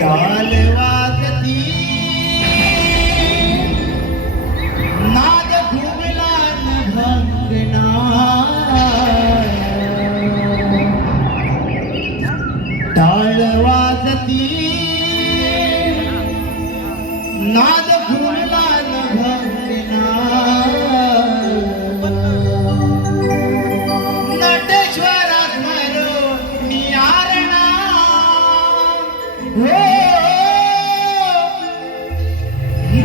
टाल वाजती नाद घुमला न भंगना टाळ वाजती नाद घुमला न भंगना नटेश्वरा स्मरो नियारणा हो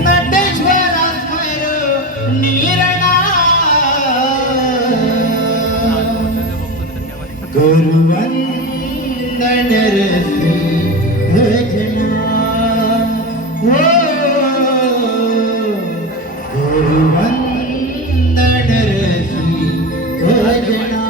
नटेश्वरा स्मरो निरणा गुरुवंदन रसी भजना हो गुरुवंदन रसी भजना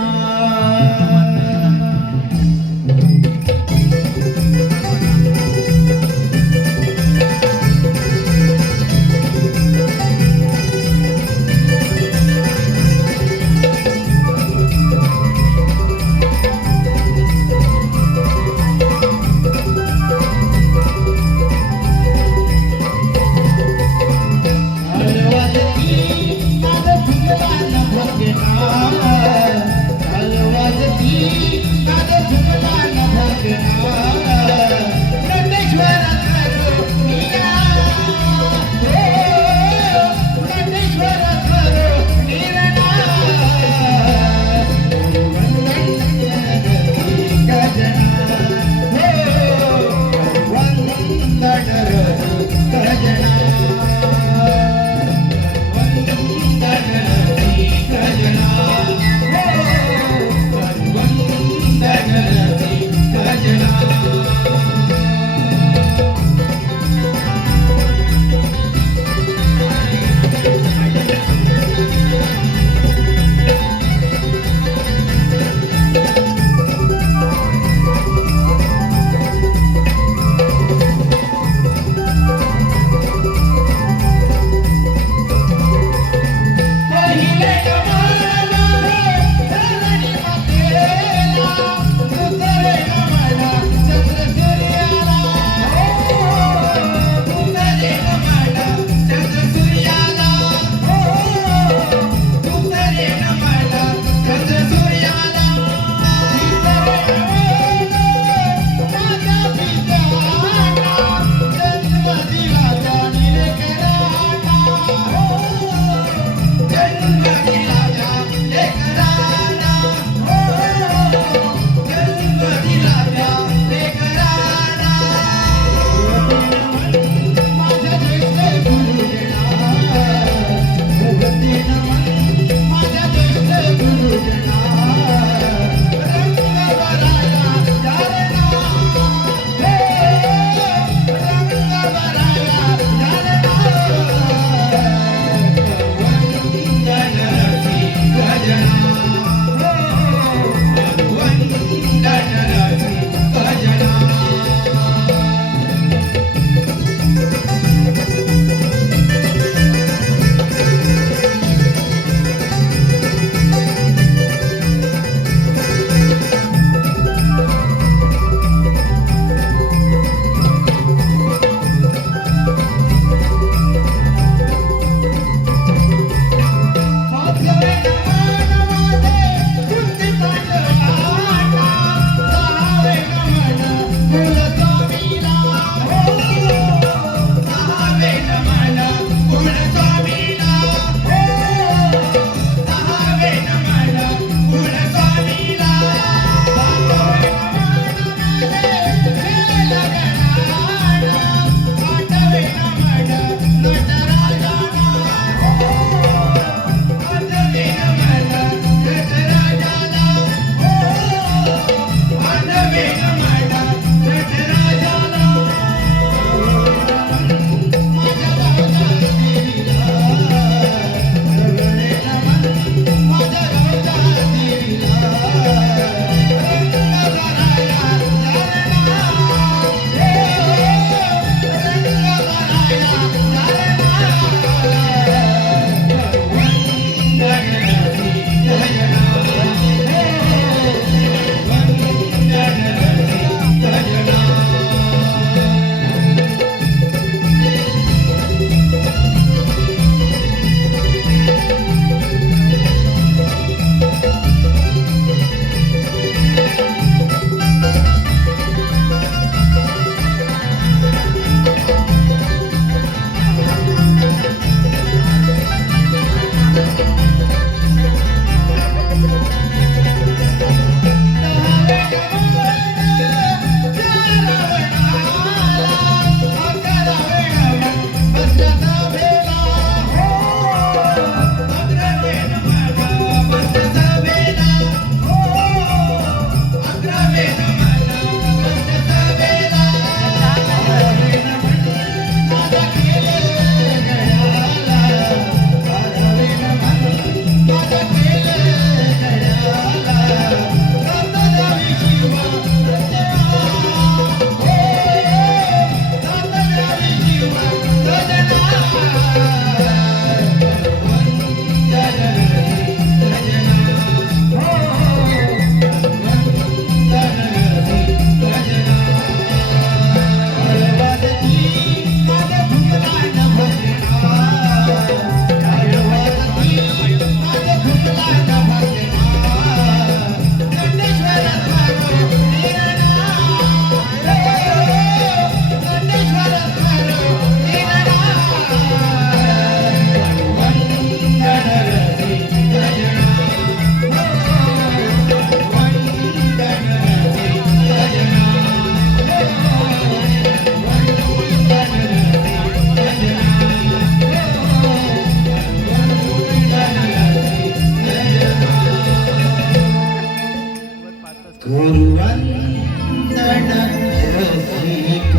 भजन रसिक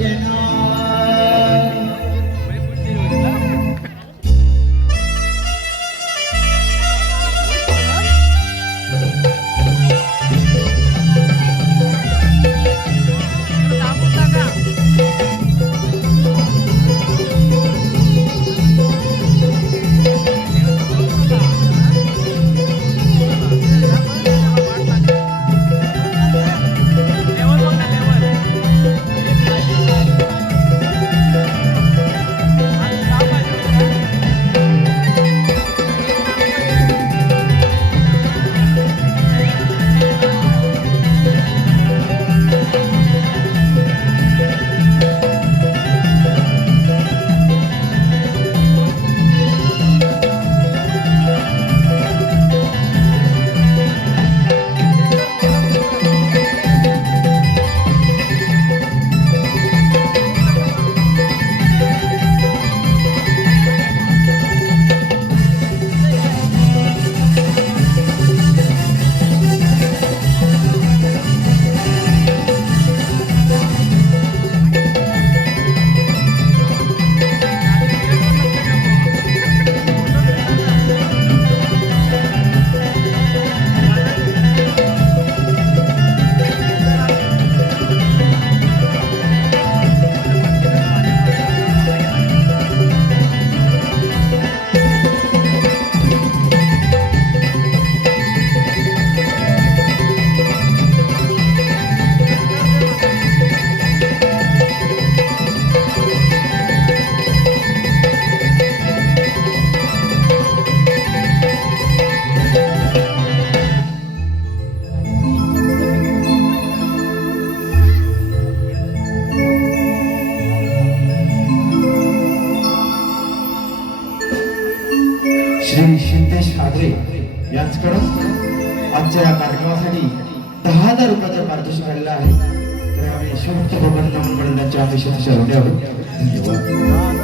जना. श्री सिद्धेश आगरे यांच्याकडून आजच्या या कार्यक्रमासाठी 10,000 रुपयाचा पारितोषिक आलेला आहे. तर आम्ही शेवटच्या लोकांना नमन करून त्यांच्या अपेक्षा ठरवले आहोत. धन्यवाद.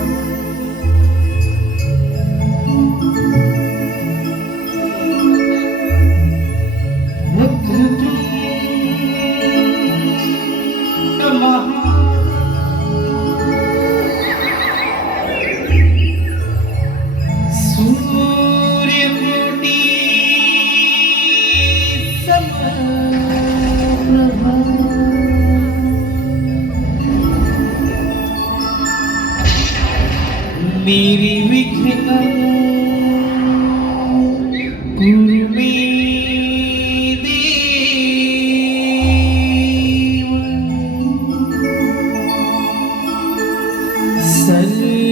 मेरी विघ्न कुर्मे देव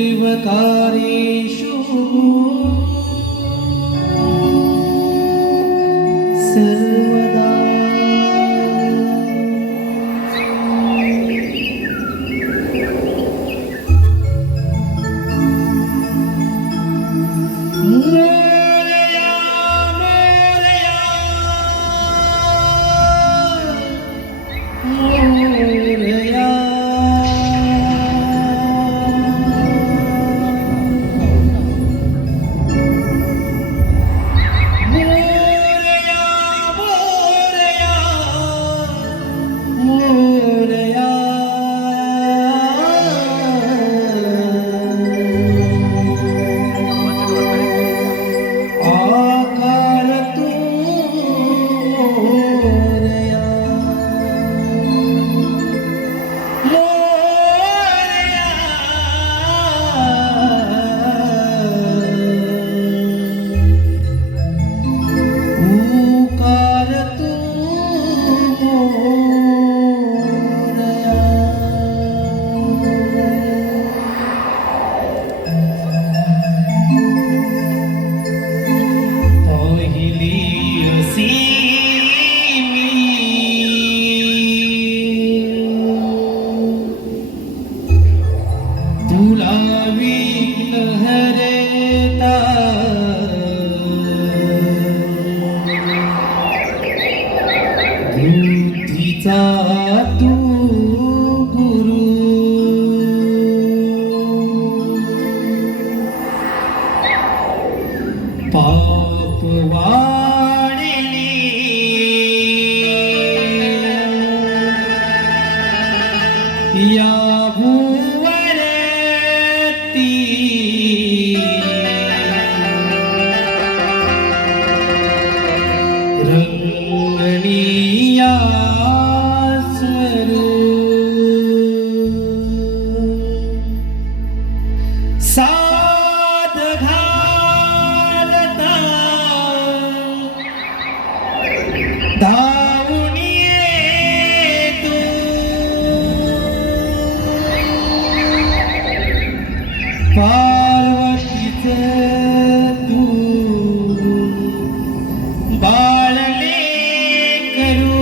सर्वकार्येषु सर्वदा. तू गुरु पाप वाढले या भूवरती रंगणीया स्वरूप साध घालता धावून येतो पार्वतीचं तू बाळले करू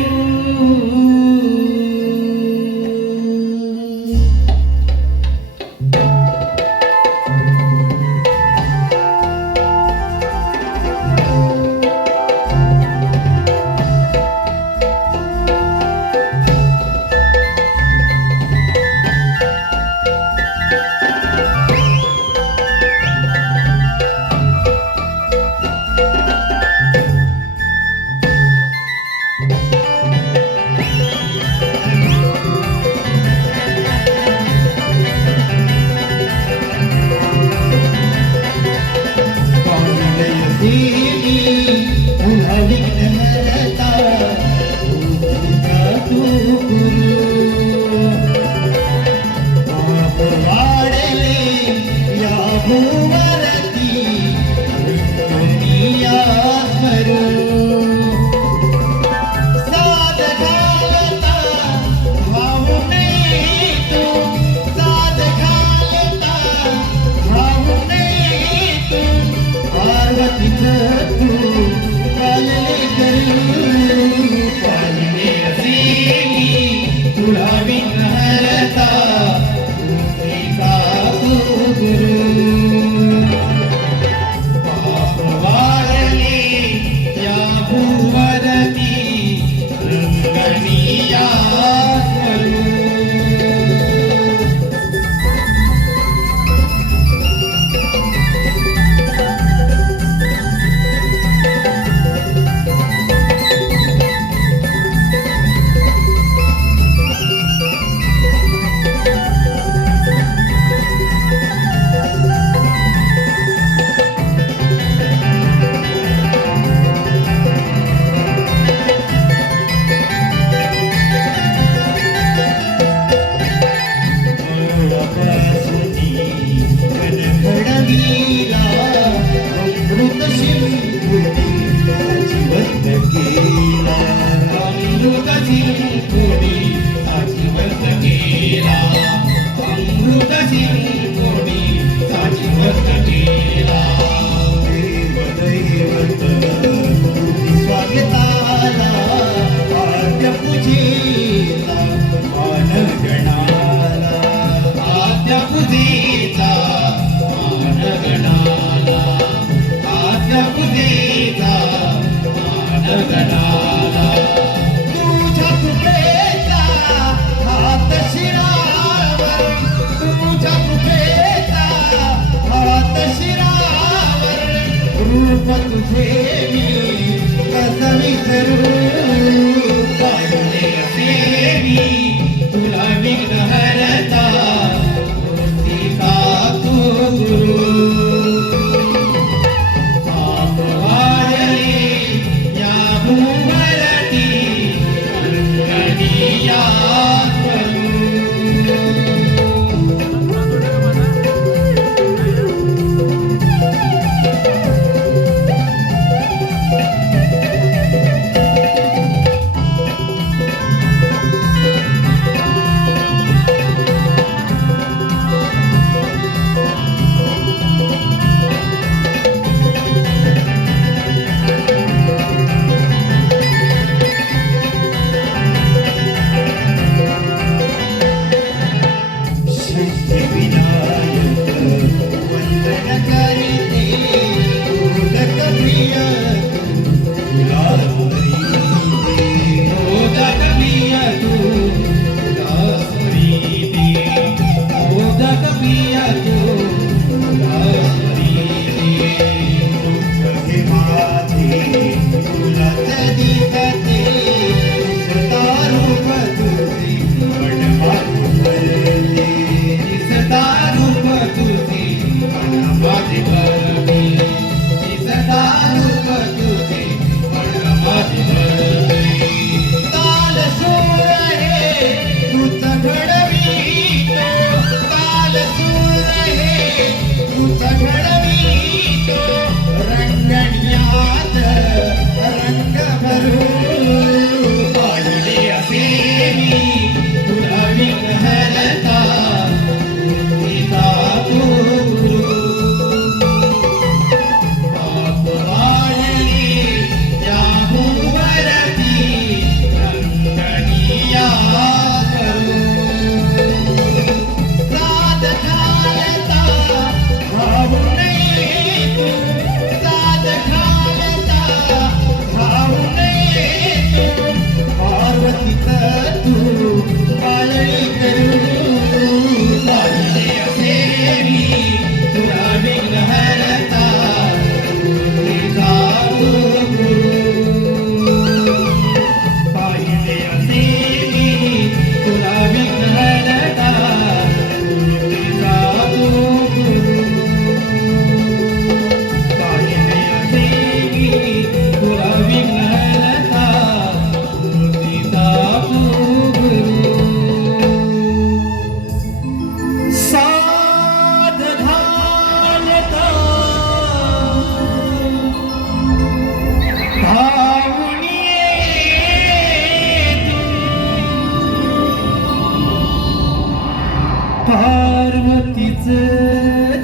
पार्वतीच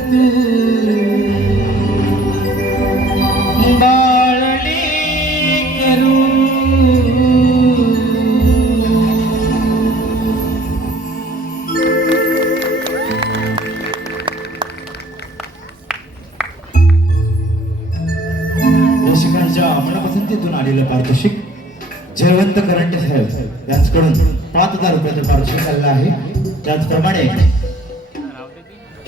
तू बाळले करू रसिकांच्या मनपसंतीतून आलेलं पारितोषिक जयवंत करंटे साहेब यांच्याकडून 5,000 रुपयाचं पारितोषिक आलेलं आहे. त्याचप्रमाणे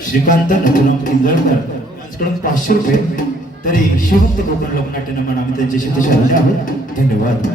श्रीकांत नथुराम किंजळकर यांच्याकडून 500 रुपये. तरी शिवमुक्त कोकण लोकनाट्य नमन आम्ही त्यांचे शेतशाळेचे आहोत. धन्यवाद.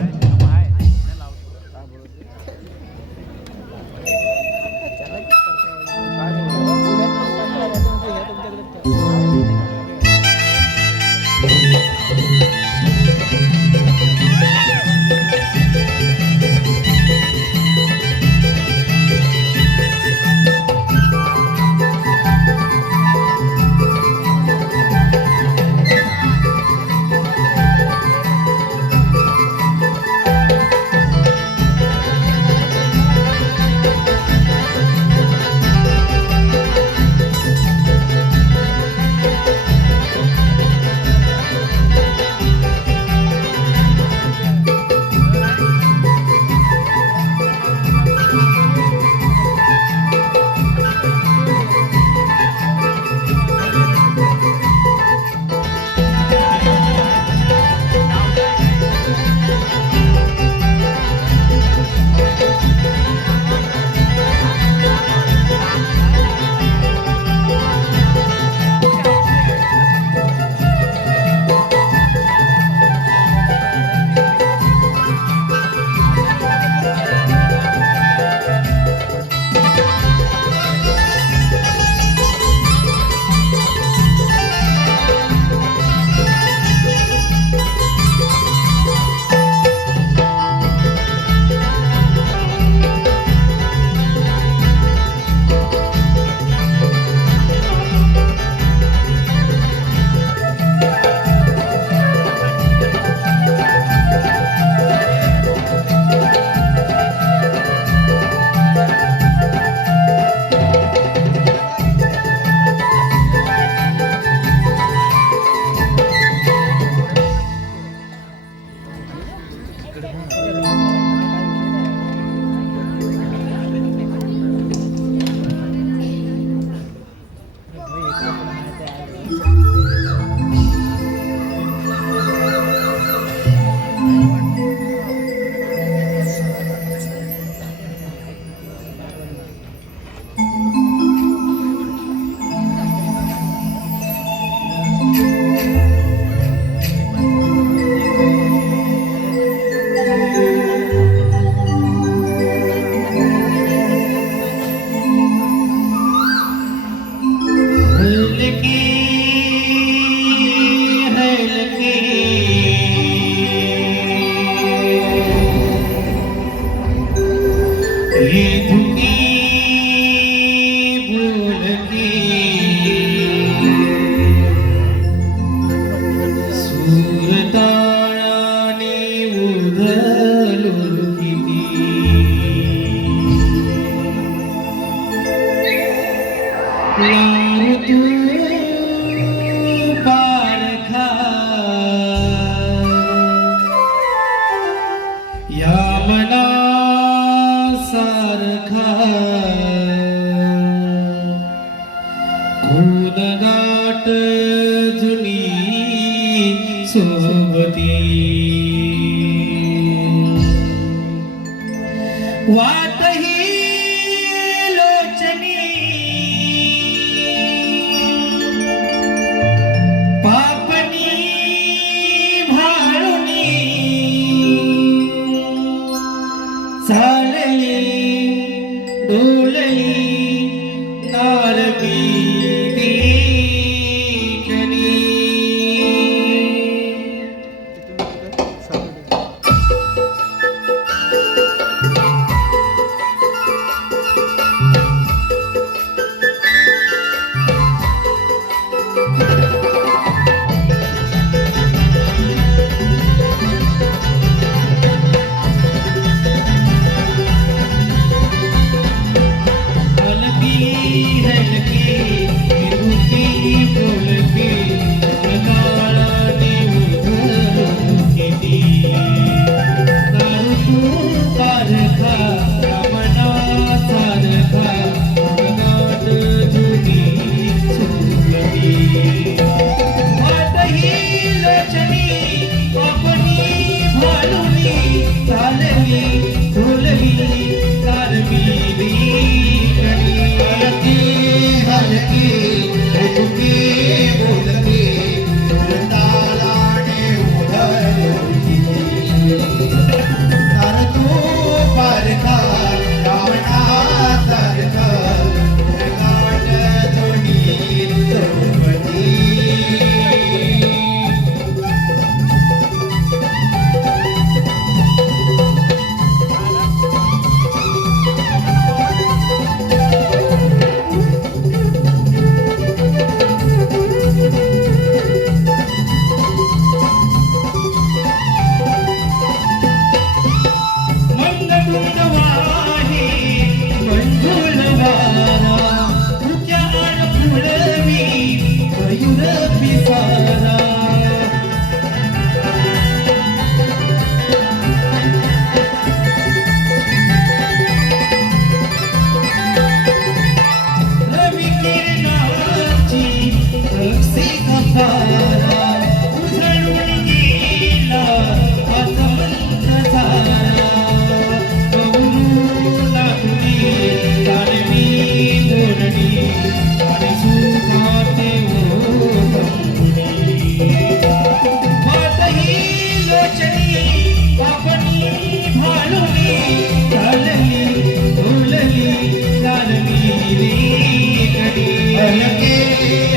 हलके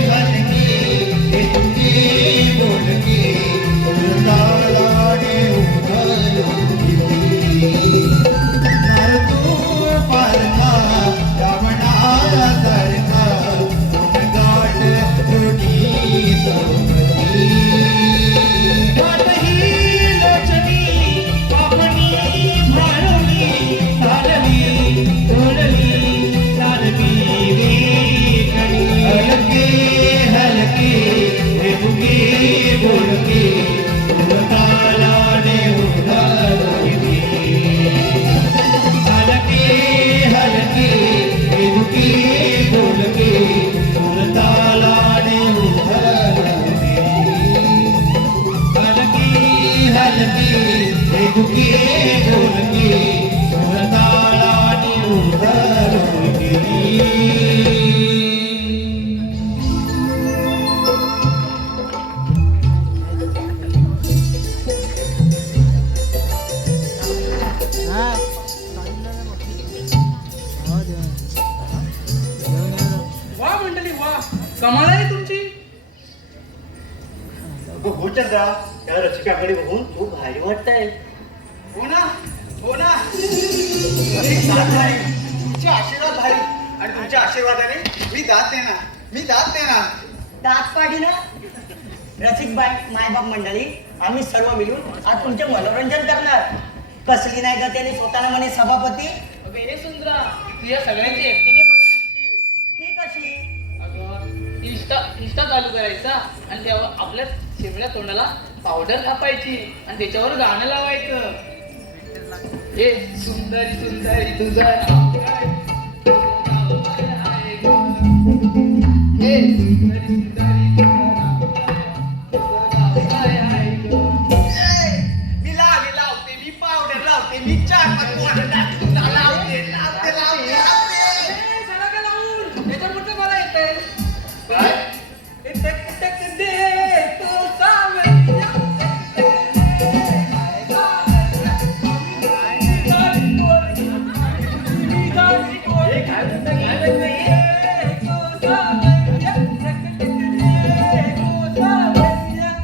हलके हे तुके बोलके तालाने उधळलो किती नार तू पारखा रावणासारखा गाठ जोडी सोबती वाटही लोचनी पापणी भाळवली चालली तोडली चालवी वेगळी हलके हलके हे बुके बोलके तालाने उधळली हलके हलके हे बुके बोलके तालाने उधळली हलके हलके हे बुके बोलके तालाने उधळली वा मंडळी वा, कमाल आहे तुमची. हो चंद्रा, त्या रसिकाकडे बघून खूप भारी वाटतंय. हो ना, हो ना. एक साथ आहे. तुमचे आशीर्वाद भारी आणि तुमच्या आशीर्वादाने मी दात देणार, मी दात देणार. दात पाडी ना रसिकबाई मायबाप मंडळी आम्ही सर्व मिळून आज तुमचे मनोरंजन करणार. कसली नाही का त्याने स्वतःला म्हणे सभापती. वेरे सुंदरा, तुझ्या सगळ्यांची एकटीने बनवली. ती कशी अगं इंस्टा चालू करायचा आणि तेव्हा आपल्या शेवड्या तोंडाला पावडर थापायची आणि त्याच्यावर गाणं लावायचं. हे सुंदरी सुंदरी तुझं नाव काय? तुझं नाव काय आहे गं? हे सुंदरी सुंदरी तुझं नाव काय? तुझं नाव काय आहे गं? मी लावते, मी पावडर लावते, मी 4-5 पावडर लावते, लावते, लावते, लावते, लावते. चला का लावून? त्याच्यापुढचं मला येतंय. काय?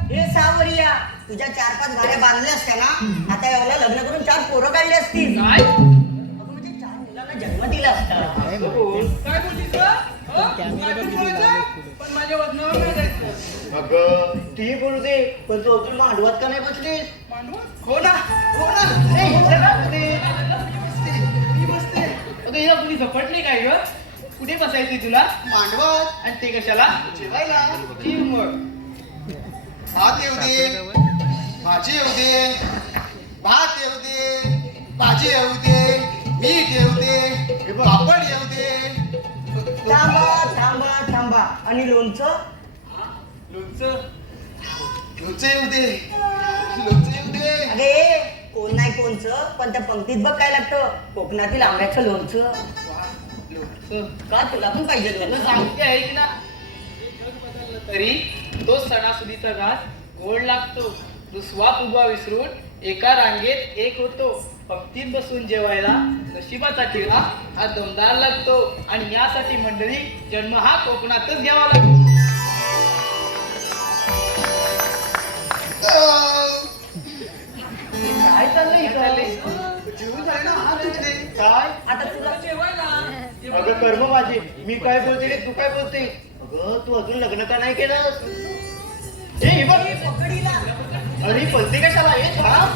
हे सावरिया तुझ्या 4-5 भाऱ्या बांधल्या असत्या ना आता एवढ्या लग्न करून 4 पोरं काढली असतील. काय? अगं म्हणजे 4 मुलांना जन्म दिला असता. काय बोललीस गं? हं? काय पण बोलायचं? पण माझ्या वजनावर नाही जायचं. अगं ती बोलू दे, पण तू अजून मांडवात का नाही बसलीस? मांडवा? हो ना, हो ना. ए, चला पुढे. मी बसते. अगं हिला कुणी झपटली काय ग? कुठे बसायची तुला? मांडवात आणि ते कशाला? जेवायला. जीव मग. भात येऊ दे, भाजी येऊ दे, भात येऊ दे, भाजी येऊ दे, मीठ येऊ दे, पापड येऊ दे. थांबा थांबा थांबा आणि लोणचं. लोणचं. लोणचं येऊ दे, लोणचं येऊ दे. अरे कोण नाही कोणचं पण त्या पंक्तीत बघ काय लागतं कोकणातील आंब्याचं लोणचं. लोणचं. का तुला पण पाहिजे तुला लोणचं? सांगते ऐक ना. हे जग बदललं तरी तो सणासुदीचा घास गोड लागतो. रुसवा फुगवा विसरून एका रांगेत एक होतो. पंक्तीत बसून जेवायला नशिबाचा टिळा हा दमदार लागतो. आणि यासाठी मंडळी जन्म हा कोकणातच घ्यावा लागतो. काय चाललंय इथं? जेवून झाले ना, हात धुतले. काय? आता तुला जेवायला अगं कर्म माझी, मी काय बोलते रे, तू काय बोलते? अगं तू अजून लग्न का नाही केलं? हे बघ, पकडीला अरे पलते कशाला? हे थांब.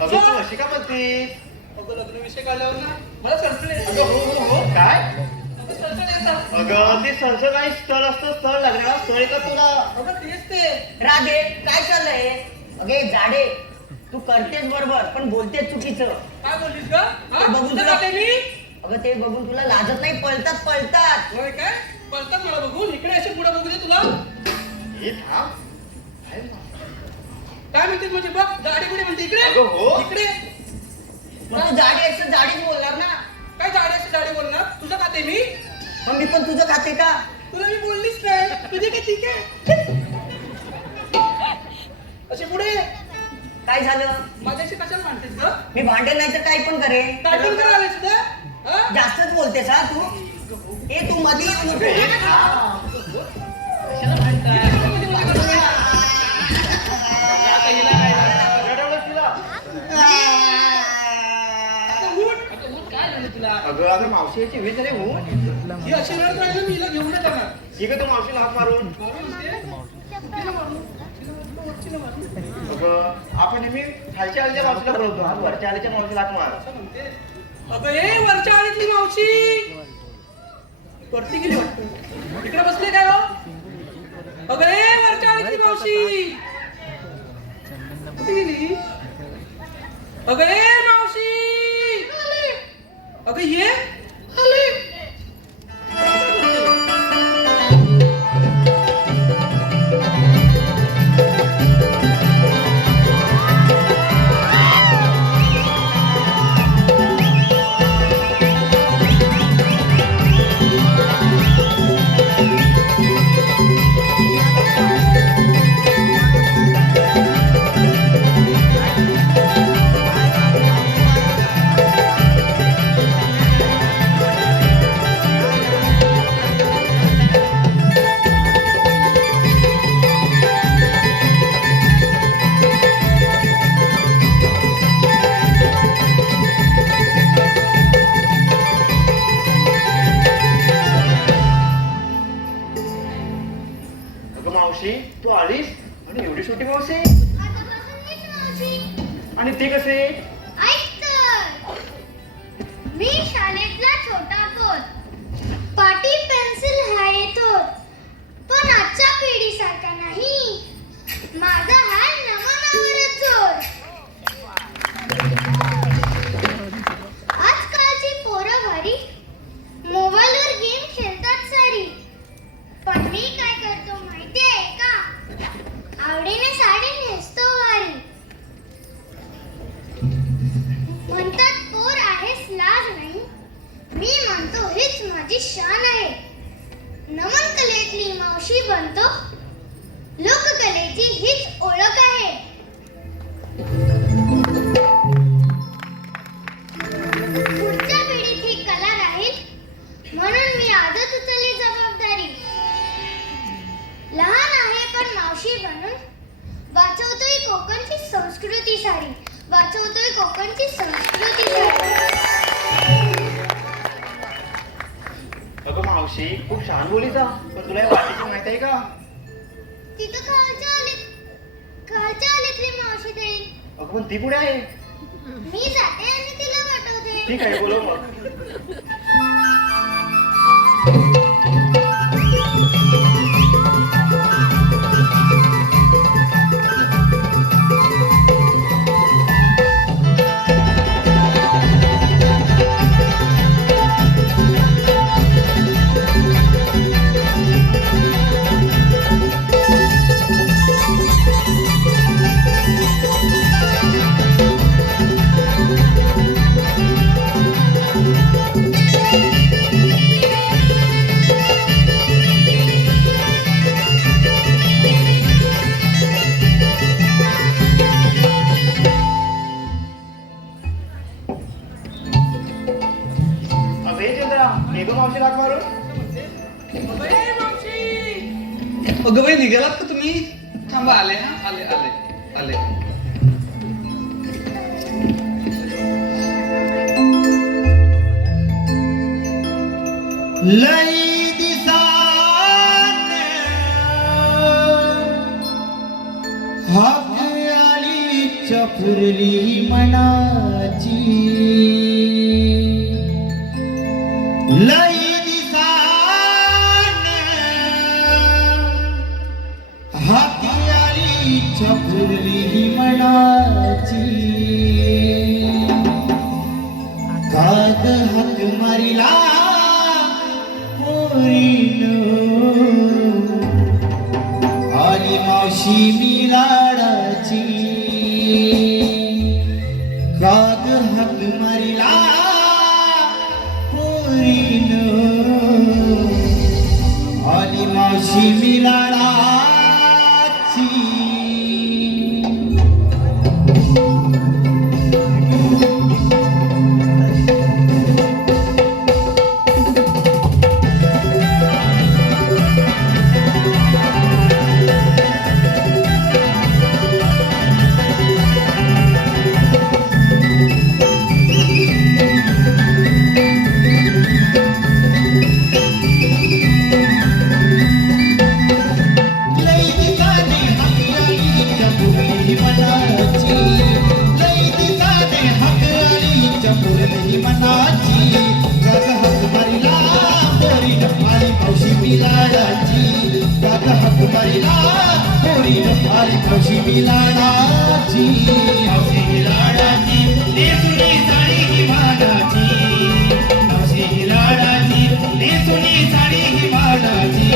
अगं तू अशी का बोलतेस? अगं लग्न विषय काढल्यावर ना मला सरसळ येतं. अगं हो, काय? अगं सरसळ येतं. अगं ते सरसं काही स्थळ असतं, स्थळ लग्नाला स्थळ का तुला? अगं तेच ते. राधे काय चाललंय? अगे जाडे तू करतेस बरोबर पण बोलतेस चुकीचं. काय बोललीस ग? हा? बघून कुठं तुला- जाते मी? अगं ते बघून तुला लाजत नाही पळतात. होय काय? पळतात मला बघून. इकडे असे पुढे बघू दे तुला. हे थांब. काय म्हणते म्हणजे बघ गाडी पुढे म्हणते इकडे. अगं हो. इकडे. मग तू जाडी असं जाडीच बोलणार ना. काय गाडी बोलणार? तुझं खाते मी? मग मी पण तुझं खाते का? तुला मी बोललीच नाही. तुझी काय ठीक आहे? असे पुढे काय झालं? माझ्याशी कशाला मानतेस ग? मी भांडेल नाही तर काही पण करेन. कार्टून करायला सुद्धा? हा? जास्तच बोलतेस हा तू. ए तू मध्ये येऊ नको. कशाला म्हणताय? आता हिला काय झालं? रडवलं तिला. आता उठ, काय झालं तुला? अगं अगं मावशी याची वेळ झाली हो. ही अशी रडत राहिली, मी हिला घेऊन नाही जाणार. ठीक आहे तू मावशीला हात मारून. अगं आपण नेहमी खालच्या आलीच्या मावशीला बोलतो हा वरच्या आलीच्या मावशीला हात मार. अगं ए वरच्या आळीतली मावशी वरती गेली वाटतं. इकडे बसले काय हो? अगं ए वरच्या आळीतली मावशी कुठे गेली? अगं ए मावशी अगं ये आले. अगं मावशी तू आलीस आणि एवढी छोटी मावशी आणि ते कसे? ऐक तर. मी शाळेतला छोटा पोर. पाटी पेन्सिल हा येतो, पण आजच्या पिढीसारखा नाही. माझा हा नमनावरच जोर. आजकालची पोरं भारी मोबाईलवर गेम खेळतात सारी. पण मी काय करतो माहितीये का? आवडीने साडी नेसतो वारी. म्हणतात पोर आहेस लाज नाही. मी म्हणतो हीच माझी शान आहे. नमन कलेतली मावशी बनतो. लोककलेची हीच ओळख आहे. पुढच्या पिढीत ही कला राहील, म्हणून मी आजच उचलली जबाबदारी. लहान आहे पण मावशी बनून वाचवतोय कोकणची संस्कृती सारी. वाचवतोय कोकणची संस्कृती सारी. अगं मावशी खूप छान बोलीचा पण तुला या वाटीची माहित आहे का? तिथं खालच्या आलीतली मावशी देईल. अगं पण ती पुढे आहे. मी जाते आणि तिला पाठवते. ठीक आहे बोलव मग. अगं बाई निघालात का तुम्ही? थांबा आले हा आले आले आले. लई दिसान हाक आली चफुरली मनाची. लई दिसान हाक आली चफुरली मनाची. काग हाक मारिला आणि मावशी मी लाडाची. काग हाक मारिला पोरीन आणि मावशी मी लाडाची. ही लाडाची मावशी ही लाडाची नेसुनी साडी ही मानाची मावशी ही लाडाची नेसुनी साडी ही मानाची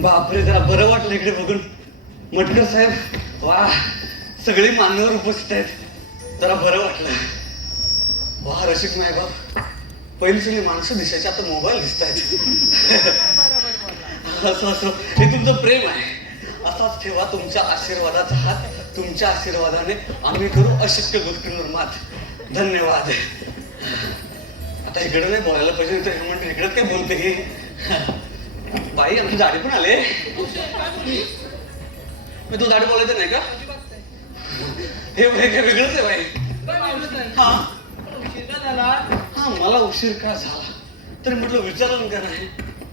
बापरे, जरा बरं वाटलं इकडे बघून. मटकर साहेब, वा, सगळे मान्यवर उपस्थित आहेत. जरा बरं वाटलं. वा रसिक मायबाप, पहिली सगळी माणसं दिसायची, आता मोबाईल दिसत आहेत. असं असं हे तुमचं प्रेम आहे. असाच ठेवा तुमच्या आशीर्वादाचा हात. तुमच्या आशीर्वादाने आम्ही करू अशक्य गोष्टींवर मात. धन्यवाद. आता इकडे नाही बोलायला पाहिजे, तर हे म्हणते इकडेच काय बोलते हे. बाई, आमची दाढी पण आले. मी तू दाढी बोलायचं नाही का? हे वेगळंच आहे बाई. हा हा, मला उशीर का झाला तरी म्हटलं विचारलं का नाही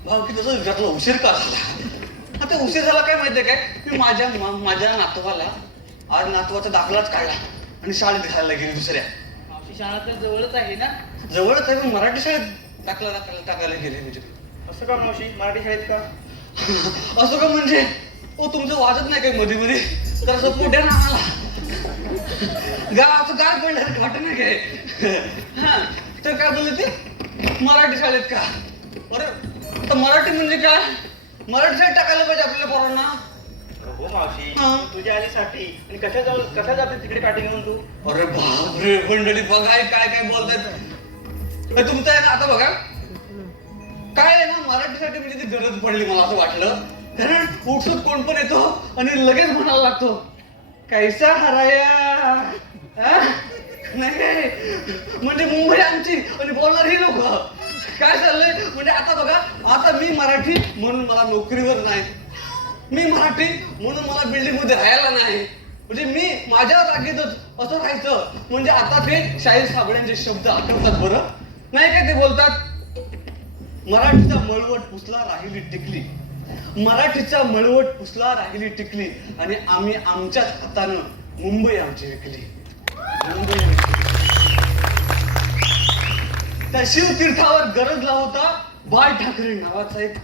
भाऊ, की तसं विचारलं उशीर का झाला. आता उशीर झाला काय माहितीये काय, मी माझ्या नातवाला आज नातवाचा दाखलाच काढला आणि शाळेत घालायला गेली दुसऱ्या. शाळा तर जवळच आहे ना? जवळच आहे, मराठी शाळेत टाकायला गेले. म्हणजे असं का मावशी, मराठी शाळेत का? असं का म्हणजे? ओ, तुमचं वाजत नाही काही मध्ये मध्ये तर असं पुढे ना आम्हाला गावाचं काय पडलं वाटत नाही काय. हा, तर काय बोलले ते मराठी शाळेत का? अरे, आता मराठी म्हणजे काय? मराठी शाळेत टाकायला पाहिजे आपल्या पोरांना. हो मावशी, हा. तुझ्या आलीसाठी. आणि कशा जाते तिकडे काठी घेऊन तू? अरे बापरे, मंडळी बघाय काय काय बोलतायत. तुमचं आहे ना, आता बघा काय आहे ना, मराठीसाठी म्हणजे ती गरज पडली मला असं वाटलं. कारण उठसूट कोण पण येतो आणि लगेच म्हणायला लागतो कैसा हराया. नाही म्हणजे मुंबई आमची आणि बोलणार ही लोक. काय चाललंय म्हणजे आता बघा, आता मी मराठी म्हणून मला नोकरीवर नाही, मी मराठी म्हणून मला बिल्डिंग मध्ये राहायला नाही, म्हणजे मी माझ्या जागेतच असं राहायचं. म्हणजे आता ते शाहीर साबळ्यांचे शब्द आठवतात बरं नाही काय ते बोलतात, मराठीचा मळवट पुसला राहिली टिकली, मराठीचा मळवट पुसला राहिली टिकली, आणि आम्ही आमच्याच हातानं मुंबई आमची विकली. त्या शिवतीर्थावर गरजला होता बाळ ठाकरे नावाचा एक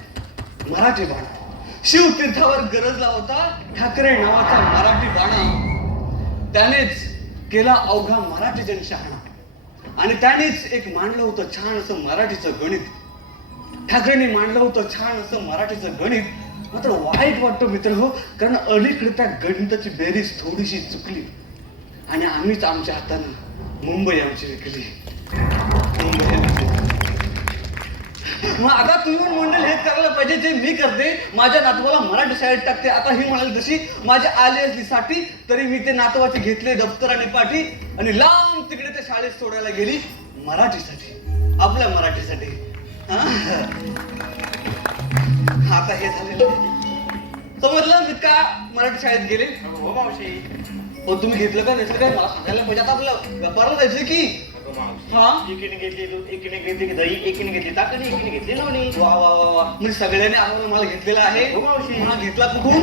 मराठी बाणा. शिवतीर्थावर गरजला होता ठाकरे नावाचा मराठी बाणा. त्यानेच केला अवघा मराठी जनशहाणा, आणि त्यानेच एक मांडलं होतं छान असं मराठीचं गणित. ठाकरेंनी मांडलं होतं छान असं मराठीचं गणित. मात्र वाईट वाटतं मित्र हो, कारण अलीकडे त्या गणिताची बेरीज थोडीशी चुकली आणि आम्हीच आमच्या हातानं मुंबई आमची विकली. मग आता तुम्ही मंडळ हेच करायला पाहिजे जे मी करते. माझ्या नातवाला मराठी शाळेत टाकते. आता ही म्हणाली जशी माझ्या आली असली साठी तरी मी ते नातवाचे घेतले दप्तर आणि पाठी आणि लांब तिकडे त्या शाळेत सोडायला गेली मराठीसाठी, आपल्या मराठीसाठी. आता हे झालेलं आहे. समजलं मी का मराठी शाळेत गेले? हो मावशी. हो तुम्ही घेतलं का घेतलं काय मला सांगायला पाहिजे. आता आपलं व्यापाराला जायचं की हा एकीने घेतली दूध, एकीने घेतली दही, एकीने घेतली ताकद, एकीने घेतली लोणी. वा वा वा वा म्हणजे सगळ्यांनी आम्हाला मला घेतलेला आहे. हो मावशी. मला घेतला कुठून?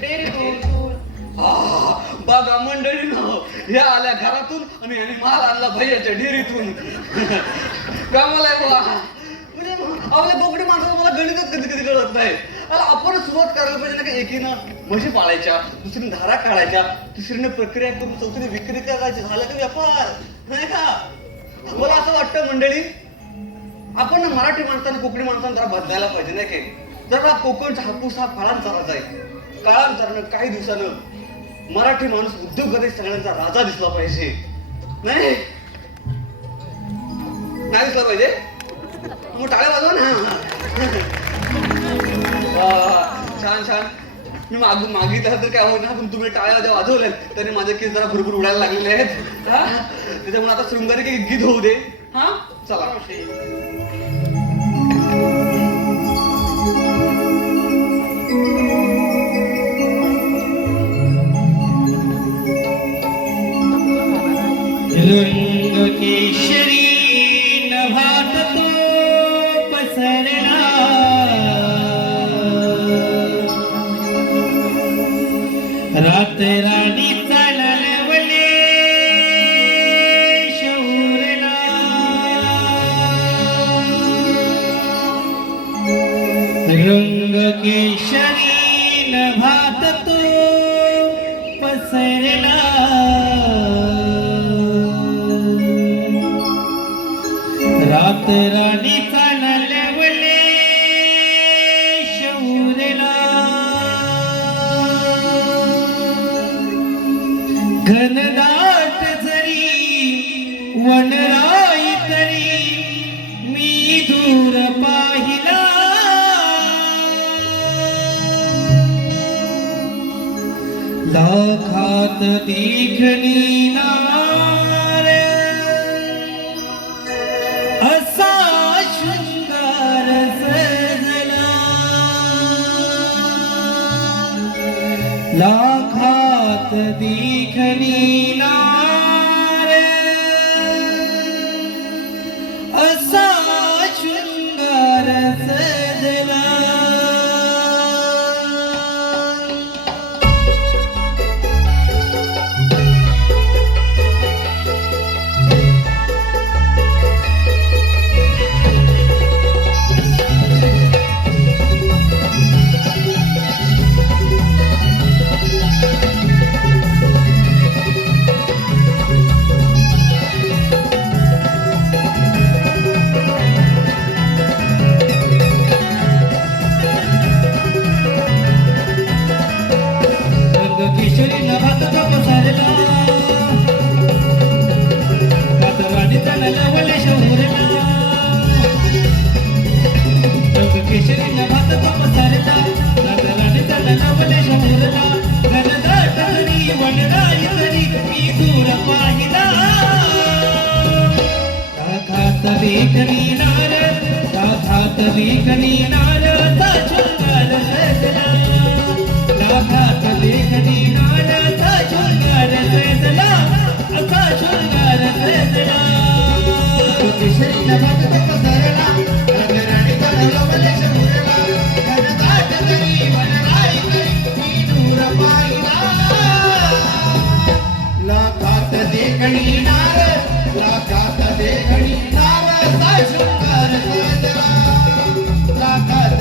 डेअरीतून. बघा मंडळी ना ह्या आल्या घरातून आणि याने माल आणला भैयाच्या डेअरीतून. कामाला आहे बा. म्हणजे आपल्या बोकडी माणसाला मला गणितच कधी कधी कळत नाही. आता आपण सुरुवात करायला पाहिजे ना की एकीनं म्हशी पाळायच्या, दुसरीने धारा काढायच्या, तिसरीने प्रक्रिया करून चौथीने विक्री करायची. झालं का व्यापार नाही का? मला असं वाटतं मंडळी आपण ना मराठी माणसाने कोकणी माणसाने जरा बदलायला पाहिजे नाही की. जरा कोकणचा हापूस हा फळांचा राजा आहे. काळांतरानं काही दिवसानं मराठी माणूस उद्योगगतीत सगळ्यांचा राजा दिसला पाहिजे. नाही नाही दिसला पाहिजे. मग टाळ्या वाजवा ना. छान छान. मी मागितलं तर काय होईना पण तुम्ही टाळ्या वाजवल्या तरी माझे केस जरा भरपूर उडायला लागलेले आहेत. त्याच्यामुळे आता शृंगारी गीत होऊ दे. हा चला. रंग केशरी नभात तो पसरला, रात राणी चालवले शौरला. रंग केशरी नभात तो पसरला, रात राणी चालवले शौरला. घनदाट जरी वनराई तरी मी दूर पाहिला, लाखात देखणी नार असा शृंगार सजला. लाखात देखणी नार असा शृंगार सजला. केशरी नभात तो पसरला, रात राणी चालवले शौरला. केशरी नभात तो पसरला, रात राणी चालवले शौरला. घनदाट जरी वनराई तरी मी दूर पाहिला, लाखात देखणी नार, लाखात देखणी नार असा शृंगार सजला. लाखात देखणी नार असा शृंगार सजला, असा शृंगार सजला. केशरी नभात तो पसरला, रात राणी चालवले शौरला. घनदाट जरी वनराई तरी मी दूर पाहिला, लाखात देखणी नार, लाखात देखणी नार असा शृंगार सजला. लाखात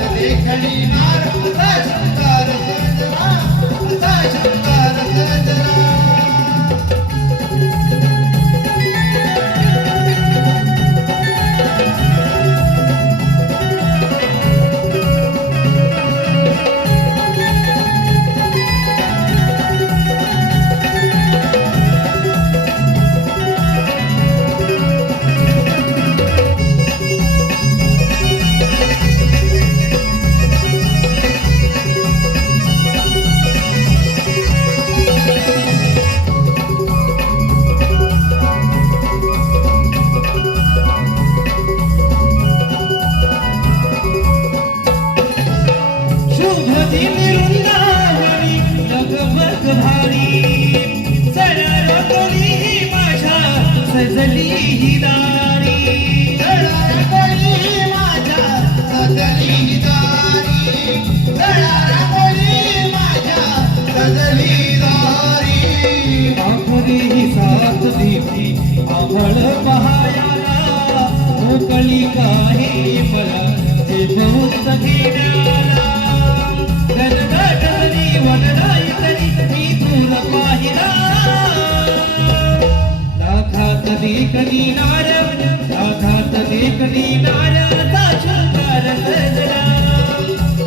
तिने वृंदावनी नगमग भारी सडरकली माझ्या सजली ही दारी सडरकली माझ्या सजली दारी सडरकली माझ्या सजली दारी आखरी ही साथ देती आभळ महायाला मोकळी काही मला ते बहुत घेण्याला गणगटरी वनराई तरी मी दूर पाहिला लाखात देखणी नार लाखात देखणी नार असा शृंगार सजला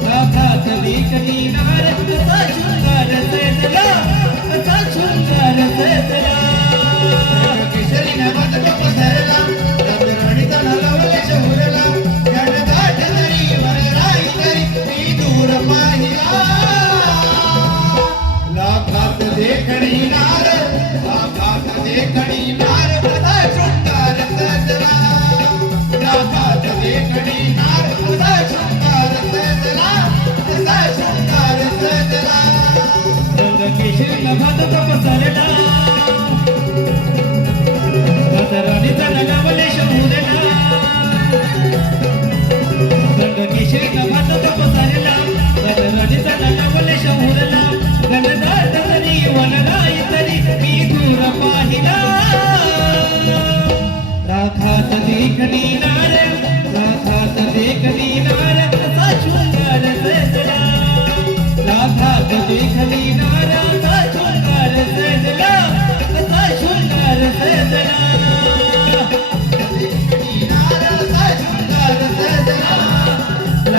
लाखात देखणी नार असा शृंगार सजला असा शृंगार सजला केशरीने बदक पसरला रंगरणीचा नलवले शहरला गणगाठ तरी वनराई तरी मी दूर पाहिला लाखात देखणी नार लाखात देखणी नार असा शृंगार सजला लाखात देखणी नार असा शृंगार सजला असा शृंगार सजला केशरीला बदक पसरला राणीचा नगावले शहूरला केशरीला बदक पसरला राणीचा नगावले शहूरला गणदाट तरी वनराई तरी मी दूर पाहिला राखात देखणी नार राखात देखणी नार असा शृंगार सजला राखात देखणी नार असा शृंगार सजला असा शृंगार सजला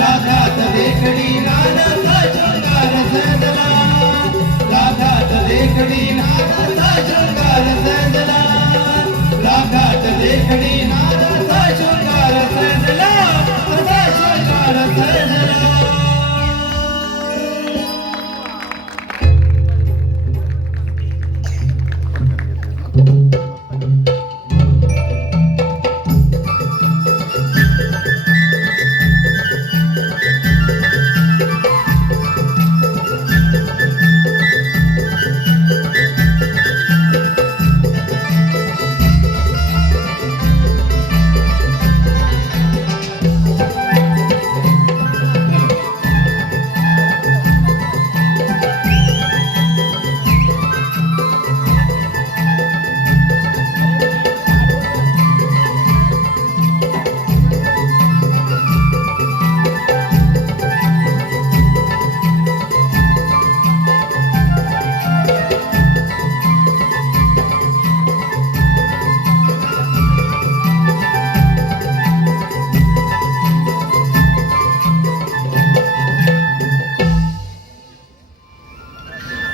राखात देखणी नार असा शृंगार सजला राखात देखणी नार असा शृंगार सजला राखात देखणी नार असा शृंगार सजला असा शृंगार सजला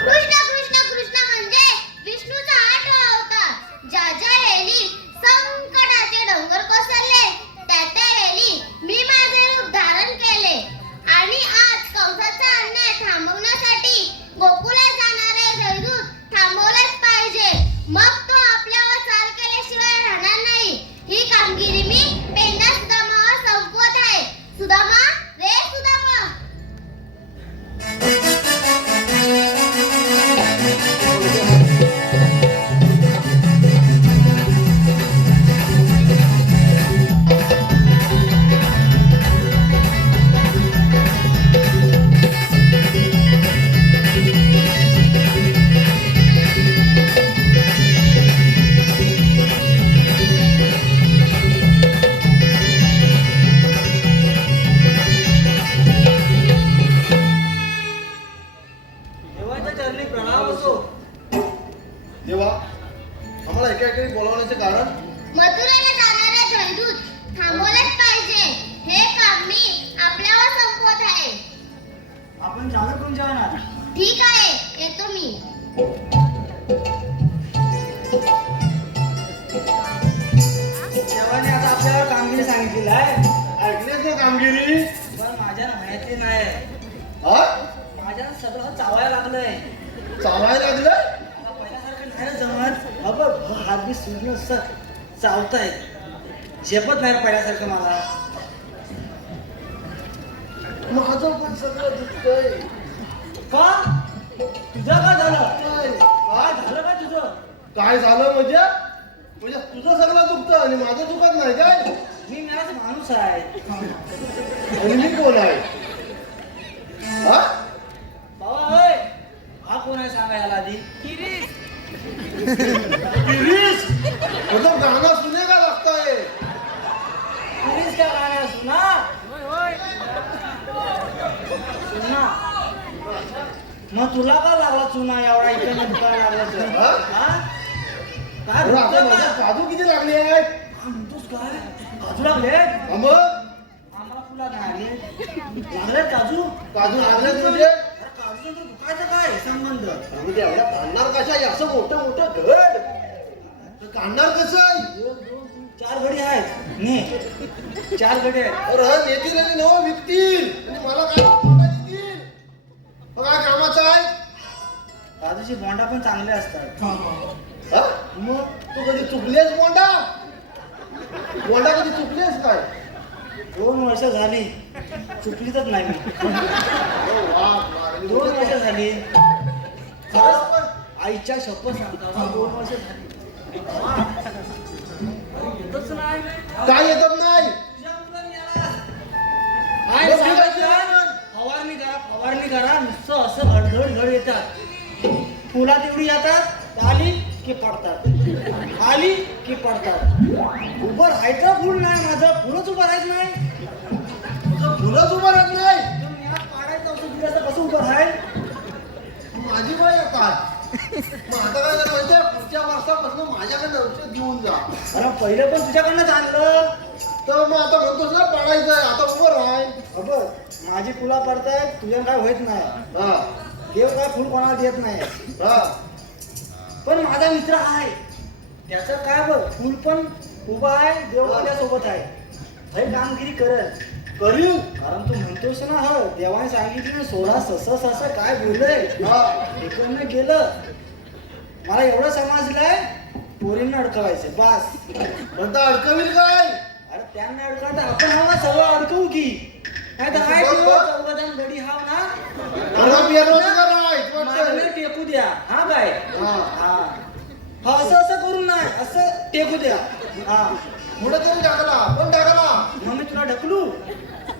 कृष्ण कृष्ण कृष्ण म्हणजे विष्णूचा 8वा अवतार ज्याच्या हेली संकटाचे डोंगर कोसळले त्या हेली मी माझे रूप धारण केले आणि आज कंसाचा अन्याय थांबवण्यासाठी गोकुळात जाणारे जयदूत थांबवलेच पाहिजे मग तो आपल्यावर चाल केल्याशिवाय राहणार नाही ही कामगिरी मी पेंडा सुदामावर संपवत आहे सुदामा रे सुदामा देवाच्या चरणी प्रणाम असो. देवा आम्हाला एका एकाने बोलावण्याचे कारण मथुरेला जाणारे जयदूत थांबवलेच पाहिजे हे काम मी आपल्यावर संपवत आहे आपण चालू तुमच्या मनात. ठीक आहे येतो मी देवाने आता आपल्याला कामगिरी सांगितलेली आहे ऐकलेच ना कामगिरी पण माझ्या माहिती नाही. हा माझ्या सगळं चावायला लागलंय. चालायला लागलं आता पहिल्यासारखं नाही रे जमत. अबं हात बी सुजलं असं चावताय. झेपत नाही रे पहिल्यासारखं मला. माझं पण सगळं दुखतंय काय झालं म्हणजे तुझं सगळं चुकतं आणि माझं चुकत नाही काय? मी मेलाच माणूस आहे. आणि मी कोण आहे? हा? बाबा होय, हा कोण आहे सांगा याला आधी. गिरीश मतलब गाना सुनेगा लगता है. गिरीश का गाणं आहे, सुना सुना. मग तुला का लागला चुना एवढा इकडे दुकान लागला तर? हा? हा? काय अरे आता दुखतं माझे का? काजू किती लागले आहेत? काय म्हणतोस काय? काजू लागले? हा मग आम्हाला फुला नाही लागले काजू. काजू लागले तुझे? अरे काजू तर दुखायचं काय संबंध? म्हणजे एवढ्या काढणार कशा आहे? असं मोठं मोठं घड तर काढणार कसं आहे? 1, 2, 3, 4 घडी आहेत. ने 4 घडी आहेत. अरे नेतील आणि नवं विकतील आणि मला काय बोंडा देतील? मग काय कामाचं आहे? काजूची बोंडा पण चांगले असतात. हा? मग तू कधी चुकलेस बोंडा कधी चुकलेस काय? 2 वर्ष झाली चुकलीच नाही मी. अरे वा, वा. 2 वर्ष झाली. खरंच पण आईच्या शपथ सांगता 2 वर्ष झाली. येतच नाही. काय येतात नाही? आई मग सांगायचं, फिरायचं. फवारणी करा नुसतं असं घड येतात. फुला तेवढी येतात, आली की पडतात, आली की पडतात. उभं राहायचं फुल नाही माझं, फुलच उभं राहायचं नाही. तुझं फुलंच उभं राहत नाही. तर मी आज पाडायचं औषध दिल्याचं कसं उभं राहील? माझी बाई काय मग आता काय झालं माहितीये? पुढच्या वर्षापासून माझ्याकडे औषध घेऊन जा. अरे पहिलं पण तुझ्याकडनंच आणलं. तर मग आता म्हणतोस ना पडायचंय आता उभं राहाय. बघ माझी फुला पडतायत, तुझ्या काय होत नाही. हा देव काय फुल कोणाला देत नाही. हा पण माझा मित्र आहे, त्याचं काय बघ फुल पण उभा आहे, देव पण त्यासोबत आहे. हे कामगिरी करत करील. कारण तू म्हणतोस ना हो देवाने सांगितलं 16 सस काय बोललंय. हा इकडनं गेलं मला एवढं समजलंय, पोरींना अडकवायचं बास. म्हणता अडकवील काय? अरे त्यांना अडकवता आपण हवा सर्व अडकवू की नाही तर काय चौघजण गडी हाव ना अरे बेरोजगार आहेत मागणं वाटतं. टेकू द्या. हा काय हा हा असं करून नाही, असं टेकू द्या. हा पुढे देऊन टाकला पण टाकला मग मी तुला ढकलू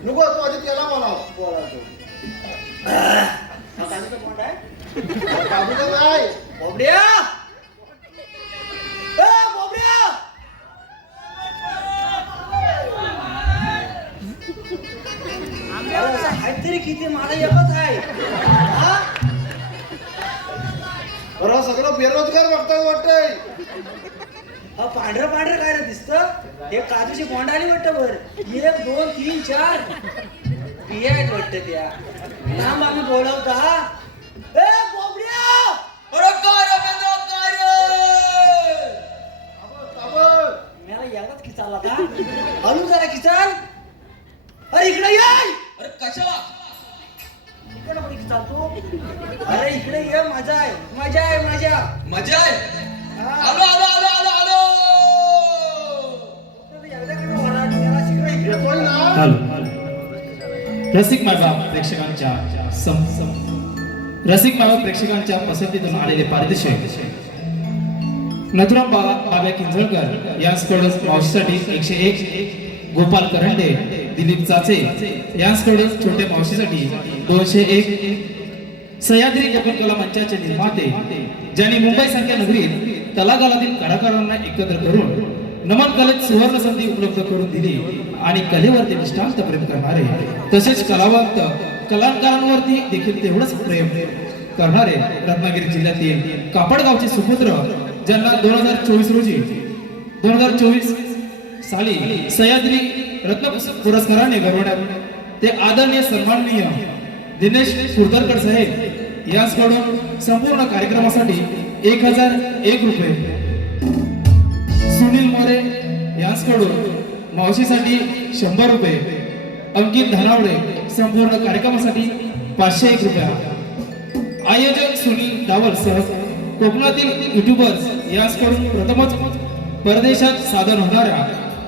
नको तू आधी त्याला मला बोलावतो. हा काजूचा बोंड आहे. काजूचं नाही. बोबड्या ए बोबड्या अरे असं आहेत तरी किती, मला एकच आहे. हा अरे सगळं बेरोजगार बघतात वाटतंय. हा पांढरं काय रे दिसतं? हे काजूची बोंड आली वाटतं वर. 1, 2, 3, 4 बिया आहेत वाटतं त्या. थांब आम्ही बोलावतो. हा ए बोबड्या ताबड. मला यालाच खिचाला का? हळू जरा खिचाल. अरे इकडे ये. अरे कशाला? इकडे मध्ये खिचाल तू. अरे इकडे ये, मजा आहे मजा आहे मजा. मजा आहे. हा. आलो आलो आलो आलो आलो. एकदा ओरड, याला शिकवा इकडे. येतोय ना? हॅलो रसिक मायबाप प्रेक्षकांच्या रसिक मायबाप प्रेक्षकांच्या पसंतीतून आलेले पारितोषिक नथुराम बाबा किंजळकर यांच्याकडून मावशीसाठी 101 गोपाल करंडे दिलीप चाचे यांच्याकडून छोट्या मावशीसाठी 201 सह्याद्री जपन कला मंचाचे निर्माते ज्यांनी मुंबई सारख्या नगरीत तलागालातील कलाकारांना एकत्र करून नमन कलेत सुवर्ण संधी उपलब्ध करून दिली आणि कलेवरती निष्ठांत प्रेम करणारे तसेच कलावंत कलाकारांवरती देखील तेवढंच प्रेम करणारे रत्नागिरी जिल्ह्यातील कापडगावचे सुपुत्र ज्यांना 2024 साली सह्याद्री रत्न पुरस्काराने गौरवण्यात ते आदरणीय सन्माननीय दिनेश कुर्तरकर साहेब यांच्याकडून संपूर्ण कार्यक्रमासाठी 1001 रुपये, सुनील मोरे यांच्याकडून मावशीसाठी 100 रुपये, अंकित धनावडे संपूर्ण कार्यक्रमासाठी 501 रुपया, आयोजक सुनील डावर सह कोकणातील युट्यूबर्स यांच्याकडून प्रथमच परदेशात सादर होणाऱ्या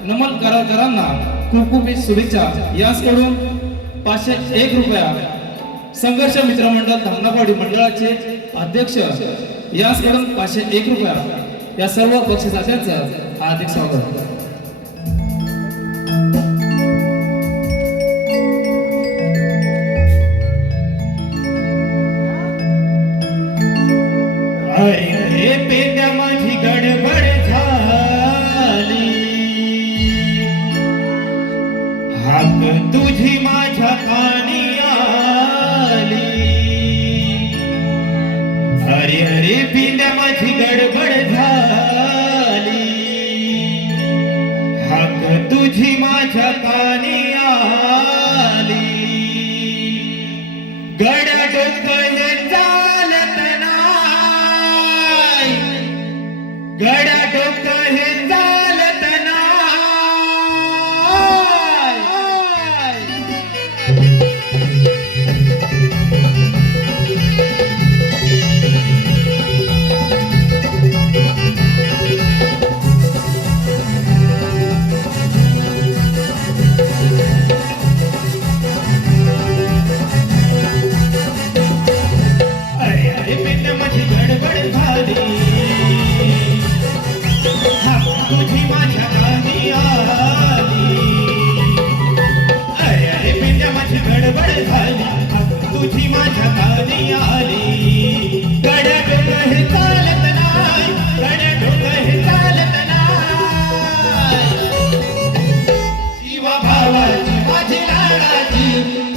नमन कलाकारांना खूप खूप शुभेच्छा यांच्याकडून 501 रुपया, संघर्ष मित्रमंडळ धामनावाडी मंडळाचे अध्यक्ष यांच्याकडून 501 रुपया, या सर्व पक्षचात्यांचं हार्दिक स्वागत. अरे पेंड्या माझी गडबड झाली, हाक तुझी माझ्या कानी आली. अरे अरे पेंड्या माझी गडबड झाली, हाक तुझी माझ्या कानी आली. गड्या डोकं चालत नाही, गड्या डोकं हे चालत नाही. अरे अरे पेंड माझी गडबड झाली, हाक तुझी माझ्या कानी आली. अरे अरे पेंड माझी गडबड झाली, हाक तुझी माझ्या कानी आली. गड्या डोकं हे चालत नाही, गड्या डोकं हे चालत नाही. जीवा भावाची माझी लाडाची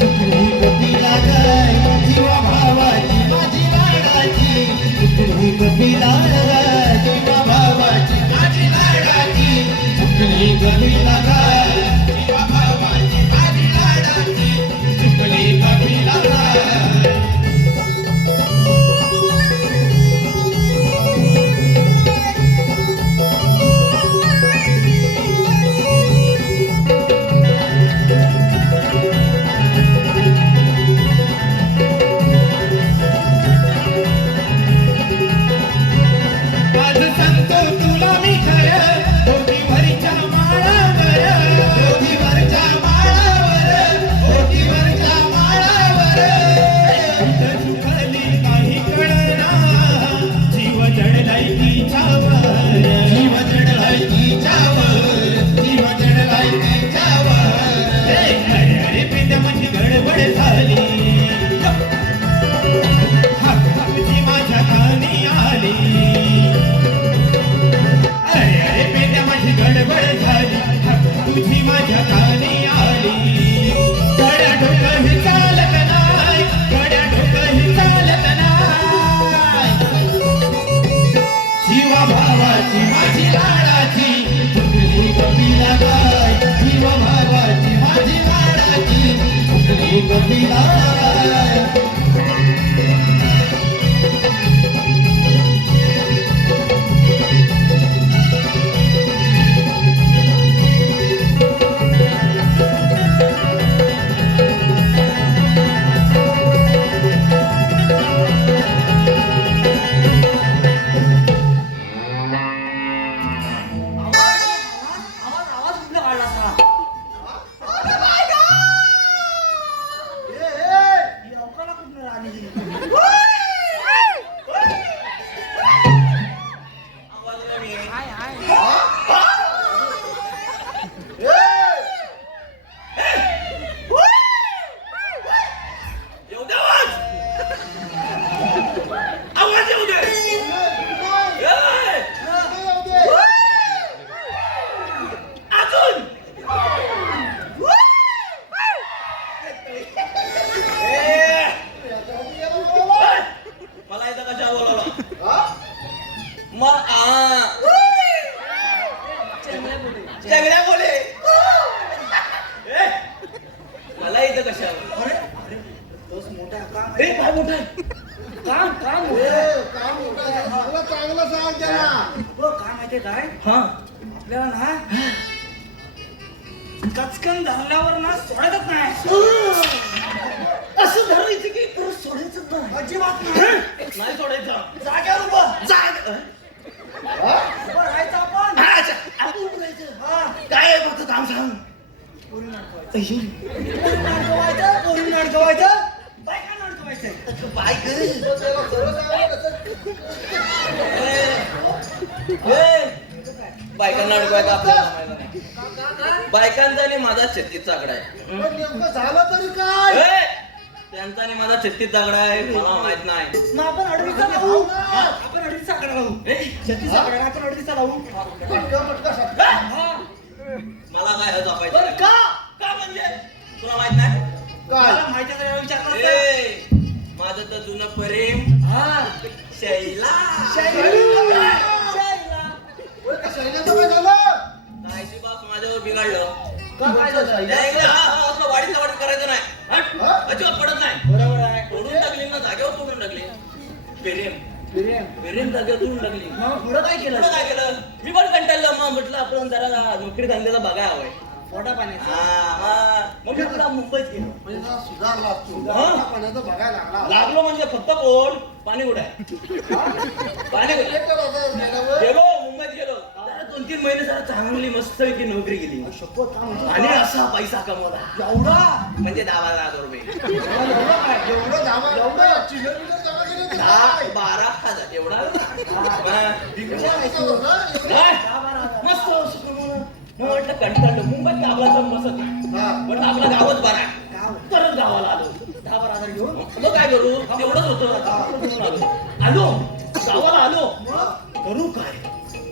चुकली कपिला गाय, जीवा भावाची माझी लाडाची चुकली कपिला गाय. जीवा भावाची माझी लाडाची चुकली कपिला गाय, जीवा भावाची माझी लाडाची चुकली कपिला गाय. आज सांगतो तुला मी खरं, ओटीवरच्या माळावर, ओटीवरच्या माळावर, ओटीवरच्या माळावर. कुठं चुकली काही कळना, जीव जडलाय तिच्यावर, जीव जडलाय तिच्यावर, जीव जडलाय तिच्यावर. अरे अरे पेंड्या माझी गडबड झाली, हाक तुझी माझ्या कानी आली. अरे अरे पेंड्या माझी गडबड झाली, हाक तुझी माझ्या कानी आली. गड्या डोकं हे चालत नाही, गड्या डोकं हे चालत नाही. जीवा भावाची माझी लाडाची चुकली कपिला गाय, जीवा भावाची माझी लाडाची चुकली कपिला गाय. आवाज कुठला काढला असा? ही अवकाळा कुठनं आली? आवाजला मी. येऊ दे आवाज. आवाज येऊ दे. अजून मला इथं कशा बोलवलं? चेंगड्या बोले. मला इथं कशा? अरे अरे तोच मोठा काम. काय मोठा काम? काम मोठं. चांगलं सांग त्यांना. काय माहितीये काय? हा आपल्याला ना कचकन धरल्यावर ना सोडायचंच नाही. असं धरायचं की परत सोडायचं नाही. अजिबात नाही सोडायचं. जाग्यावर उभं. उभं राहायचं आपण. आपण उभं राहायचं. काय आहे फक्त काम सांग. पोरी नाटकवायचं. बायका नाटकवायचं. बाय कर. बायकांना अडकवायचं आपल्याला माहिती नाही. बायकांचा आणि माझा 36 आकडा आहे. पण नेमकं झालं तरी काय? त्यांचा आणि माझा 36 आकडा आहे, मला माहित नाही. मग आपण अडवीचा लावू. आपण अडवीचा आकडा लावू. 36 आकडा आहे, आपण अडवीचा लावू. पटकन सांग. मला काय जपायचं बरं, का? का म्हणजे तुला माहित नाही? काय? मला माहिती आहे, विचारलं का? माझं तर जुनं प्रेम हा. शैला. शायरा. होय का, शैलेचं काय झालं? नाहीशी बाप माझ्यावर बिघडलं. का काय झालं? त्याला असलं वाढीतलं वाढीत करायचं नाही. हट. हा? अजिबात पडत नाही. बरोबर आहे. तोडून टाकली ना, जागेवर तोडून टाकली. प्रेम प्रेम. प्रेम जागेवर तोडून टाकली. मग पुढं काय केलं? पुढं काय केलं? मी पण कंटाळलो. मग म्हटलं आपण जरा नोकरी धंद्याचा बघायला हवाय. पोटा पाण्याचा. मग मी पुन्हा मुंबईत गेलो. म्हणजे जरा सुधारला तू. हा? पाण्याचं बघायला लागला. लागलो म्हणजे फक्त कोण पाणी कुठे आहे? पाणी कुठे आहे? एक तर आता गेल्यावर गेलो मुंबईत गेलो. जरा 2-3 महिने जरा चांगली मस्त की नोकरी केली शपथ का म्हणतो? आणि असा पैसा कमवला एवढा? म्हणजे 10,000 रुपये. एवढं काय? एवढं एवढं चिल्लर बिल्लर जमा केलं ते काय? 10-12,000 एवढा विचारायचं होतं ना, एवढं. काय? मस्त असं कमवलं. मग म्हटलं कंटाळलं मुंबईत आपला जम बसत नाही. हा. म्हटलं आपला गावच बरा. गाव. परत गावाला आलो. 10,000 घेऊन. मग काय करू तेवढंच होतं. आलो गावाला आलो. करू काय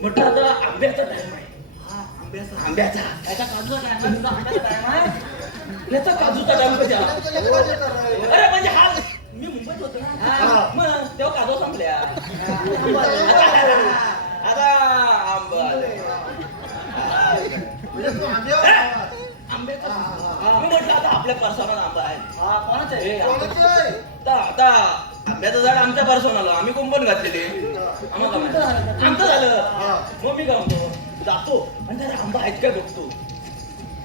म्हटलं आता आंब्याचा टाइम आहे. हा, आंब्याचा. आंब्याचा त्याचा काजूचा टाइम आहे, तुझा आंब्याचा टाइम आहे. याचा काजूचा टाइम कधी आला? त्याचं लेकराचं करायचं. अरे म्हणजे हा मी मुंबईत होतो ना. हा. मग तेव्हा काजू संपल्या. आता आंबा म्हणजे तू आंब्यावर आला. आंब्याचा मी म्हटलं आता आपल्या पर्सनल आंबा आहे. हा, कोणाचा आहे? हे कोणाचं आहे? आता आंब्याचं झाड आमच्या पर्सनल आम्ही कुंपण घातलेले. आम्हाला तुमचं झालं का? आमचं झालं. हा. मग मी काय म्हणतो जातो आणि जरा आंबा आहेत काय बघतो.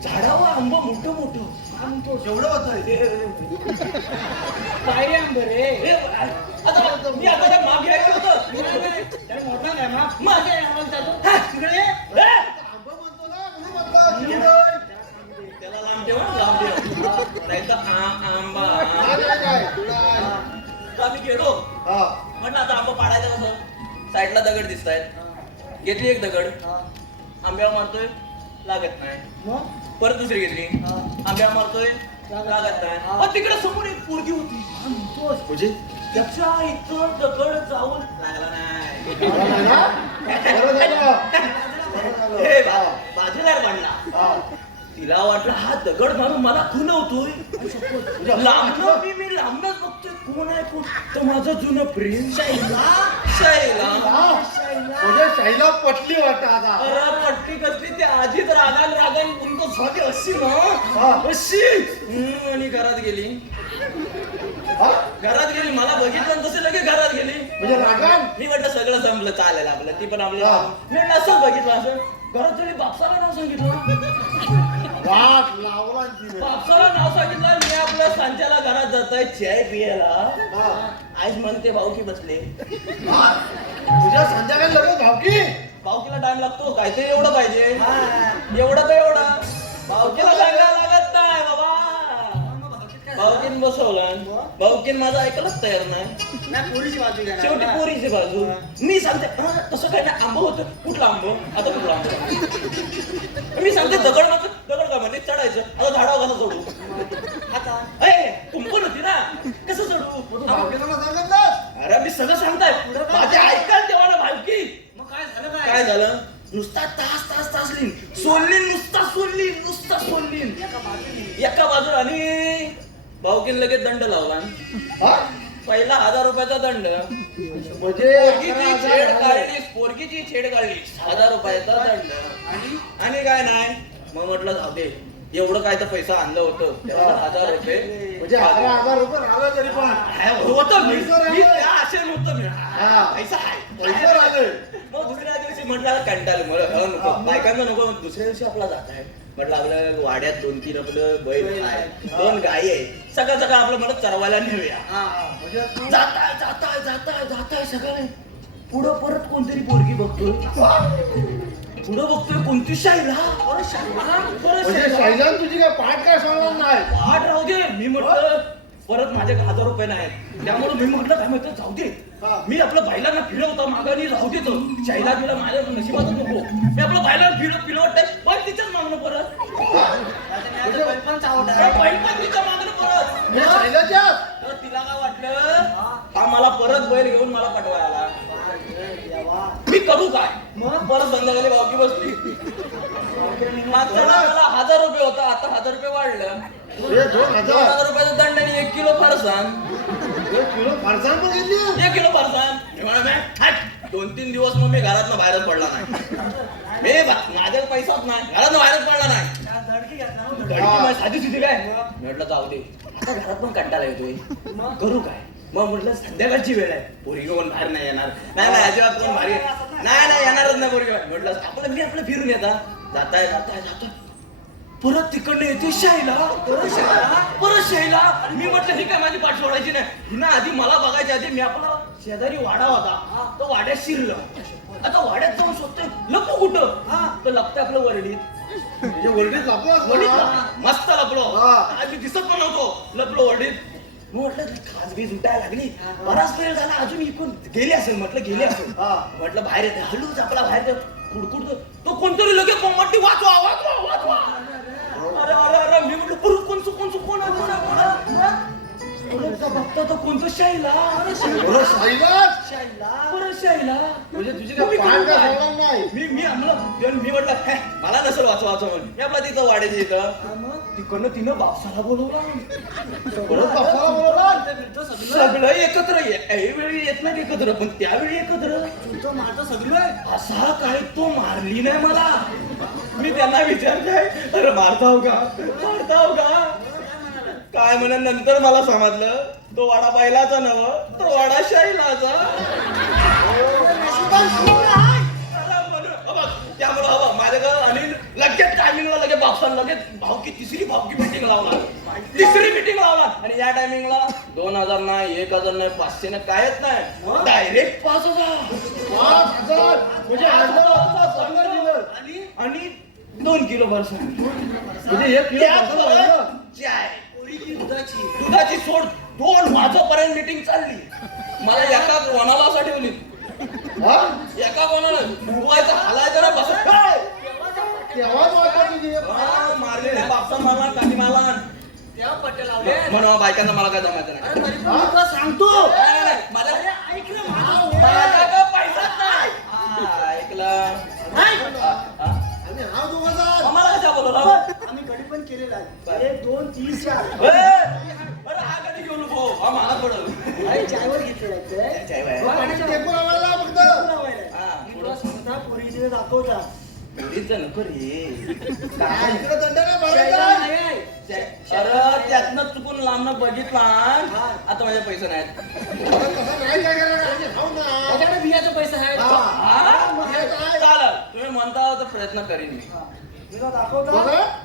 झाडावर आंबा मोठं मोठं. काय म्हणतो? केवढं होतंय? काय रे आंबे रे? हे, आता मी आता त्या मागे ऐकलं होतं. नाही, नाही. त्याला मोठा नाही मग. मग? मागे आहे, आम्हाला जातो. तिकडे ये. हे, आंबा म्हणतो ना, म्हणून म्हणतो, केवढं? त्याला लांब ठेव हं, लांब ठेव. नाही तर आंबा. काय, काय, काय? काय? तर आम्ही गेलो. हा. म्हटलं आता आंबा पाडायचा कसं. साईडला दगड दिसत आहेत. घेतली एक दगड. हा. आंब्यावर मारतोय लागत नाही. मग? परत दुसरी घेतली. हा. आंब्यावर मारतोय लागत नाही. हा. पण तिकडे समोर एक पोरगी होती. काय म्हणतोस? म्हणजे? त्याच्या इथं दगड जाऊन लागला नाही. बरं झालं ना? बरं झालं. बरं झालं. हे बाजूला पडला. हा. तिला वाटलं हा दगड मारून मला खुणवतोय. लांबनं मी लांबनच बघतोय कोण आहे कोण. तर माझं जुनं प्रेम शैला. हा. म्हणजे शैला पटली वाटतं आता. अरे पट्टी कसली ती आधीच रागान उनको झाली अशी हा. ना अशी. आणि घरात गेली. हा? घरात गेली मला बघितलं आणि तसे लगेच घरात गेली. म्हणजे रागान? मी म्हटलं सगळं संपलं चालेल आपलं. ती पण आपली हा. मी म्हटलं असं बघितलं असं. घरात गेली बापसाला नाव सांगितलं. वाट लावला तिने. बापसाला नाव सांगितलं. मी आपल्या सांच्याला घरात जातोय चाय पियाला. हा. आज म्हणते भाऊ की बसले. हा. तुझ्या संध्याकाळी लगेच भावकी. भाऊकीला टाइम लागतो काय ते एवढं पाहिजे. एवढं तर एवढं भाऊकीला सांगायला लागत नाही बाबा. भाऊकीन बसवलं. भाऊकीन माझं ऐकायलाच तयार नाही. नाही, पोरीची बाजू घ्या ना. शेवटी पोरीची बाजू. मी सांगते "हा, तसं काय नाही आंबं होतं. कुठलं आंबं आता कुठलं आंबं. मी सांगते दगड माझं दगड का म्हणजे चढायचं. आता झाडावर कसं चढू. आता ए कुंपण होती ना कसं चढू. तू भावकीला सांगितलं? अरे मी सगळं सांगताय माझे ऐकाल तेव्हा ना भावकी. मग काय झालं काय झालं नुसता तास लिन सोडलीन नुसता सोडलीन एका बाजूला. आणि भाऊकीन लगेच दंड लावला. हा? पहिला 1,000 रुपयाचा दंड. म्हणजे पोरगीची छेड काढली 1,000 रुपयाचा दंड. आणि काय नाही मग म्हटलं जाऊ दे एवढं काय तर पैसा आणलं होतं तेव्हा 1,000 रुपये. म्हणजे 11,000 रुपये राहिलं तरी पण होतं मी पैसा मी राहिलं. त्या आशेने होतं मी. हा. पैसा आहे पैसे राहिले. मग दुसऱ्या दिवशी म्हटलं कंटाळले मला नको बायकांना नको. मग दुसऱ्या दिवशी आपला जात आहे म्हटलं आपलं वाड्यात 2-3 आपलं बैल आहे 2 गायी आहे. सगळं आपलं मला चरवायला नेऊया. म्हणजे तू जाताय सगळं. पुढं परत कोणतरी पोरगी बघतोय. पुढं बघतोय कोणती शाईला. म्हणजे शैलान तुझी काय पाठ काय सांगणार नाही. पाठ राहू दे. मी म्हटलं परत माझ्याकडे 1000 रुपये नाहीत. त्यामुळे मी म्हटलं काय माहिती जाऊ दे. मी आपलं बायलांना फिरवतो मागानी राहू देतो. शाईला बिला माझ्या नशिबातच नको. मी आपलं बायलांना फिरवत पण तिच्याच मागणं परत. बैल पण तिच्या मागणं परत. तर तिला काय वाटलं हा मला परत बैल घेऊन मला पटवायला. मी करू काय मग परत संध्याकाळी भावकी बसली. मागच्या मला 1000 रुपये होता, आता 1000 रुपये वाढलं. 2000 रुपयाचा दंड आणि 1 किलो फरसाण. 1 किलो फरसाण. मी म्हणा 2-3 दिवस मग मी घरातनं बाहेरच पडला नाही. माझ्याकडे पैसाच नाही, घरातनं बाहेरच पडला नाही. साधी सुधी काय म्हटलं जाऊ दे आता घरात पण कंटाळा येतोय. मग करू काय मग म्हटलं संध्याकाळची वेळ आहे पोरगी कोण बाहेर नाही येणार. नाही अजिबात कोण भारी नाही येणारच नाही पोरगी. म्हटलं आपलं फिरून येता जाताय परत तिकडनं येते शाईला. परत शाईला मी म्हटलं ही काय माझी पाठ सोडायची नाही. हिना आधी मला बघायच्या आधी मी आपला शेजारी वाडा होता तो वाड्यात शिरलं. आता वाड्यात जाऊन शोधतोय लपू कुठं तर लपतंय आपलं वरडीत. मस्त लपलो आधी दिसत पण नव्हतो लपलो वरडीत. म्हटलं खासबीज उठायला लागली बराच वेळ झाला अजून इकडून गेली असेल. म्हटलं बाहेर येते हल्लूच आपला बाहेर कुडकुडतो तो कोणतरी लगेच मोमबत्ती वाचवा. अरे मी म्हटलं परत कोण बघतो तो कोणतं शाईला. म्हणजे तुझी मी म्हटलं मला नसेल वाचवा म्हणून मी आपला तिथं वाड्याच्या इथं तिकडनं तिनं बापसाला बोलवला. सगळं एकत्र ऐवेळी येत नाही एकत्र पण त्यावेळी एकत्र माझं सगळं असा काय तो मारली नाही मला. मी त्यांना विचारलंय अरे मारताव का काय म्हणे. नंतर मला समजलं तो वाडा बैलाचा नव तो वाडा शाईलाचा. त्यामुळे माझ्याकडे आणि लगेच टायमिंगला लगेच बापसान लगेच तिसरी मीटिंग लावला आणि या टायमिंगला 2000 नाही 1000 नाही 500 नाही कायच नाही डायरेक्ट 5000 आणि 2 किलो फरसाण म्हणजे 1 किलो चाय दुधाची सोड 2 वाजेपर्यंत मीटिंग चालली. मला एका कोणाला असं ठेवली एका कोणाला उभवायचा हालायचा ना बस मारले नाही बापसा मारला काठी मारला म्हणून बायकांना मला काय जमायचं नाही. सांगतो माझ्याकडे पैसाच नाही. ऐकला मला कशा बोलवला आम्ही कधी पण केलेला आहे 1 2 3 4. अरे हा कधी घेऊ नको हा मला पडल चायवर घेतलेला पोरीने दाखवता पोरीचं नको रे अरे त्यातनं चुकून लांबनं बघितला आता माझे पैसे नाहीत. त्याच्याकडे बियाचा पैसा आहे चालेल तुम्ही म्हणता तर प्रयत्न करीन मी.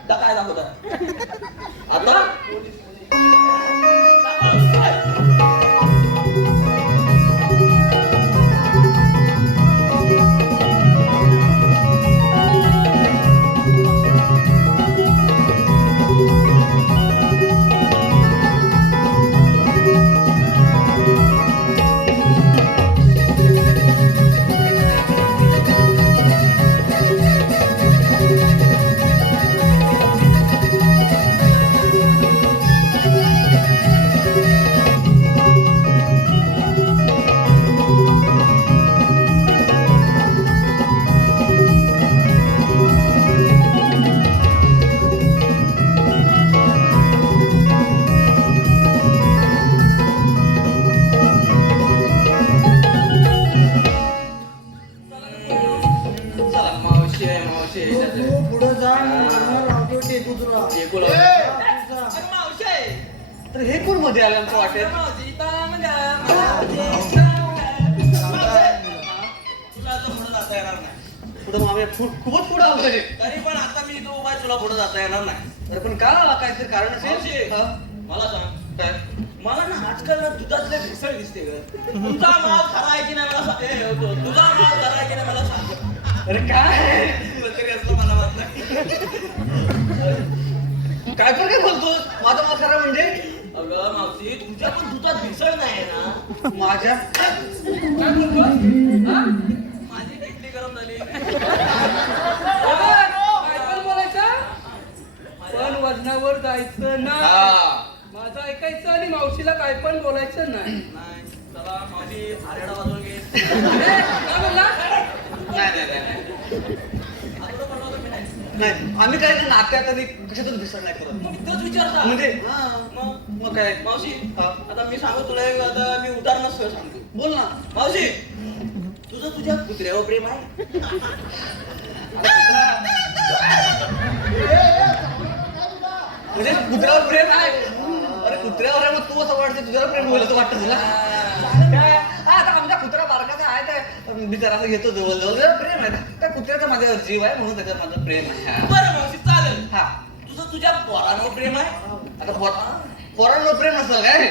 काय दाखवता आता तर हे कोण मध्ये आल्याचं वाटेल. तुला आता पुढे जाता येणार नाही. पुढे मागे खूपच पुढे आलोय. तरी पण आता मी इथं उभा तुला पुढे जाता येणार नाही. अरे पण का काहीतरी कारण असेल. मला सांग काय मला ना आजकाल ना दुधातले भेसळ दिसते ग. तुझा माल खरा आहे की नाही मला सांग. तुझा माल खरा आहे की नाही मला सांग. अरे काय तरी असलं मला वाटत काय बोलतोस माझा माल खरा म्हणजे अगं मावशी तुझ्या पण दुधात भेसळ नाही ना. माझ्या काय बोलतोस? हा? माझी किडनी गरम झाली. काय पण बोलायचं पण वजनावर जायचं नाही. हा. माझं ऐकायचं आणि मावशीला काय पण बोलायचं नाही. नाही चला मावशी आरेडा वाजवून घे. काय बोलला? नाही आम्ही काय ते नात्यात आणि कशातच भेसळ नाही करत. मग तोच विचारता म्हणजे मग काय मावशी आता मी सांगू तुला एक, आता मी उदाहरण सांगतो. बोल ना. मावशी तुझं तुझ्या कुत्र्यावर प्रेम आहे. म्हणजे कुत्र्यावर प्रेम आहे. अरे कुत्र्यावर आहे मग तू असं वाटतं तुझ्यावर प्रेम होईल असं वाटतं तुला. काय? आता आमचा कुत्रा बारकाचा आहे काय बिचारा असं घेतो जवळ जवळ प्रेम आहे. त्या कुत्र्याचा माझ्यावर जीव आहे म्हणून त्याच्यावर माझं प्रेम आहे. बरं मावशी चालेल. हा तुझं तुझ्या पोरांवर प्रेम आहे. आता पोरांवर प्रेम नसतं काय.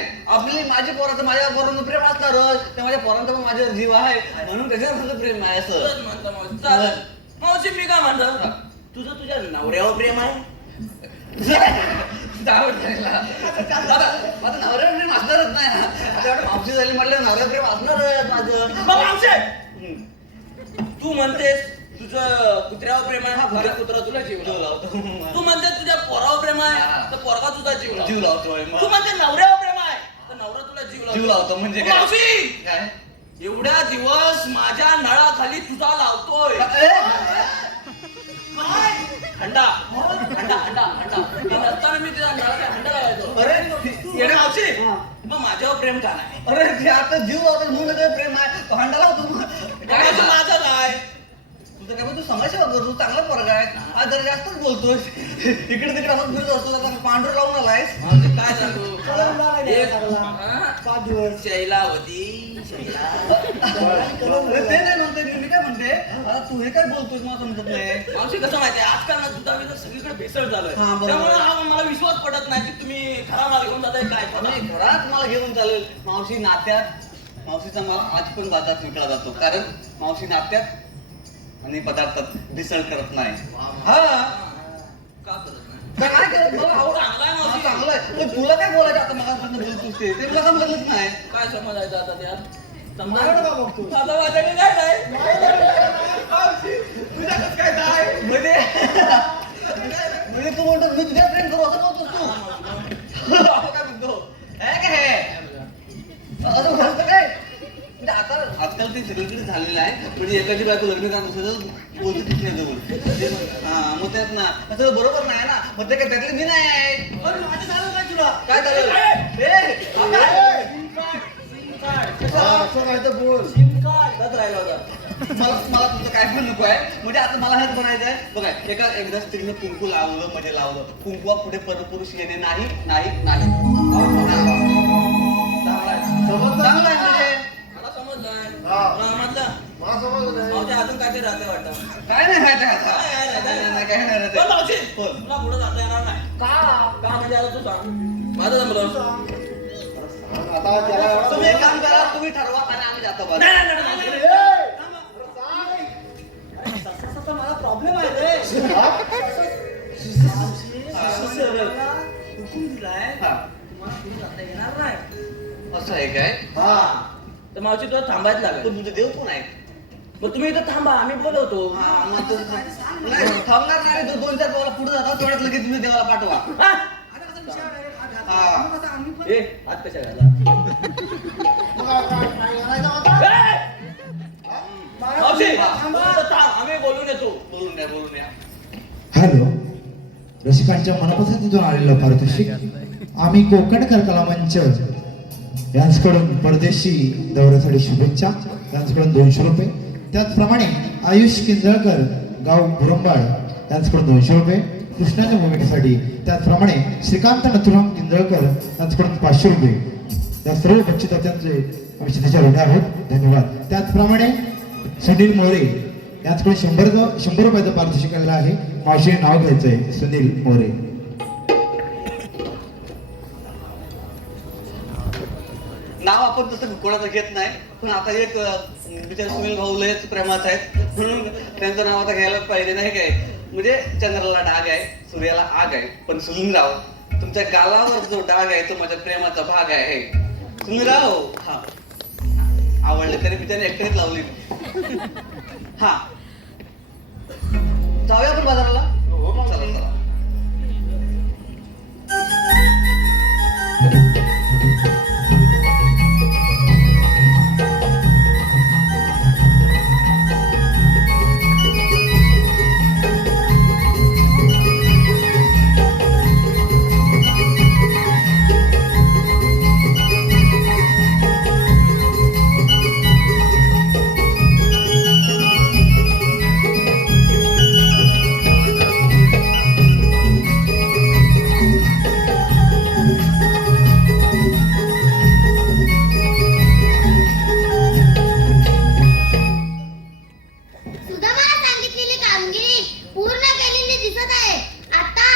माझी पोराचं माझ्या पोरांवर प्रेम असणारच. त्या माझ्या पोरांचा पण माझ्यावर जीव आहे म्हणून त्याच्यावर माझं प्रेम आहे असं. तुझंच म्हणतो मावशी चालेल. मावशी मी काय म्हणतो तुझं तुझ्या नवऱ्यावर प्रेम आहे. माझं नवऱ्यावर प्रेम असणारच नाही ना. आता एवढं मावशी झाली म्हटलं नवऱ्यावर प्रेम असणारच माझं. मग मावशी तू म्हणतेस तुझं कुत्र्यावर प्रेम आहे. हा कुत्रा तुला जीव लावतो. तू म्हणते तुझ्या पोरावर प्रेम आहे तर पोरगा तुझा जीव लावतोय तू म्हणते नवऱ्यावर प्रेम आहे तर नवरा तुला जीव लावतो. म्हणजे काय? मावशी काय एवढ्या दिवस माझ्या नळाखाली तुझा लावतोय. काय? हंडा हंडा हंडा हंडा हे नसताना मी तुझ्या नळाला हंडा लावायचो. अरे येणे मावशी मग माझ्यावर प्रेम का नाही. अरे ते आता जीव लावतो म्हणून त्याच्यावर प्रेम आहे. तो हांडा लावतो मग. काय माझं काय तुझं काय तू समाजसेवा करतो चांगला पोरगा आहे. आज जरा जास्तच बोलतोय. इकडे तिकडे असं फिरत असतो आता पांढरं लावून आलायस. काय सांगू शैलावती शैला. अरे ते नाही म्हणते मी काय म्हणते आता तू हे काय बोलतोय मला समजत नाही. मावशी कसं माहितीये आजकाल ना दुधाविध सगळीकडे भेसळ झालोय. हा, बरोबर. त्यामुळे हा मला विश्वास पडत नाही की तुम्ही खरा माल घेऊन जाताय काय. नाही घरात मला घेऊन चालेल. मावशी नात्यात मावशीचा माल आज पण बाजारात विकला जातो कारण मावशी नात्यात आणि पदार्थात भेसळ करत नाही. हा का करत नाही. काय करत मला आवड चांगला आहे मावशी. चांगलं आहे. पण तुला काय बोलायचं आता मला बोलतोस ते मला समजलंच नाही. काय समजायचं आता त्यात माझं माझ्याकडे काय नाही. तुझ्याकडे काय नाही म्हणजे म्हणजे तू म्हणतो मी तुझ्या प्रेम करू असं बोलतोस तू. असं काय म्हणतो हे काय हे असं म्हणतो काय म्हणजे आता आजकाल ते सगळीकडे झालेलं आहे. म्हणजे एकाची बायको लग्न करा दुसऱ्याचं बोलतच नाही जवळ. हा मग त्यात ना असं बरोबर नाही ना. मग ते काय त्यातले मी नाही आहे. माझं झालं काय तुला काय झालं राहिला होता. मला तुझं काय पण नको आहे. म्हणजे आता मला हेच म्हणायचं आहे बघा एकदा स्त्रीनं कुंकू लावलं म्हणजे लावलं. कुंकुवा पुढे परपुरुष येणे नाही नाही नाही. चांगलं आहे म्हणजे मला समजलंय. म्हटलं मावशी अजून काहीतरी राहते वाटतं. काय नाही राहते आता. काय नाही पण मावशी राहते. बोल. तुला पुढे जाता येणार नाही. का म्हणजे आता तू सांग. माझं जमलं. तुम्ही एक काम करा तुम्ही ठरवा आणि आम्ही जातो बरं. मला प्रॉब्लेम आहे रे. येणार नाही. असं आहे काय. तर मावशी तुला थांबायच लागेल. पण तुझे देव कोण आहे. मग तुम्ही इथं थांबा आम्ही बोलवतो. मग नाही थांबणार नाही. दोन चार देवाला पुढे जातात तेवढ्यात लगेच तुम्ही देवाला पाठवा. ए हात कशा घाला. मावशी थांब आम्ही बोलून येतो. बोलून या हॅलो रसिकांच्या मनापासून तिथून आलेलं पारितोषिक आम्ही कोकणकर कला मंच यांच्याकडून परदेशी दौऱ्यासाठी शुभेच्छा. यांच्याकडून 200 रुपये. त्याचप्रमाणे आयुष किंजळकर गाव बुरंबाड यांच्याकडून 200 रुपये कृष्णाच्या भूमिकेसाठी. त्याचप्रमाणे श्रीकांत नथुराम किंजळकर यांच्याकडून 500 रुपये. या सर्व बक्षिसाचे आम्ही त्याच्या ऋणी आहोत. धन्यवाद. त्याचप्रमाणे सुनील मोरे यांच्याकडून 100 रुपयाचं पारितोषिक आलेलं आहे. मावशीने नाव घ्यायचंय सुनील मोरे. नाव आपण तसं कोणाचं घेत नाही. पण आता एक बिचारे सुनील भाऊ लयच प्रेमात आहेत म्हणून त्यांचं नाव आता घ्यायला पाहिजे नाही काय. म्हणजे चंद्राला डाग आहे सूर्याला आग आहे पण सुनील राव तुमच्या गालावर जो डाग आहे तो माझ्या प्रेमाचा भाग आहे. तुम्ही राहो. हा आवडलं तरी मी त्याने एकट्यानेच लावली. हा जाऊया आपण बाजाराला. चला चला. सुदामाला सांगितलेली कामगिरी पूर्ण केलेली दिसत आहे. आता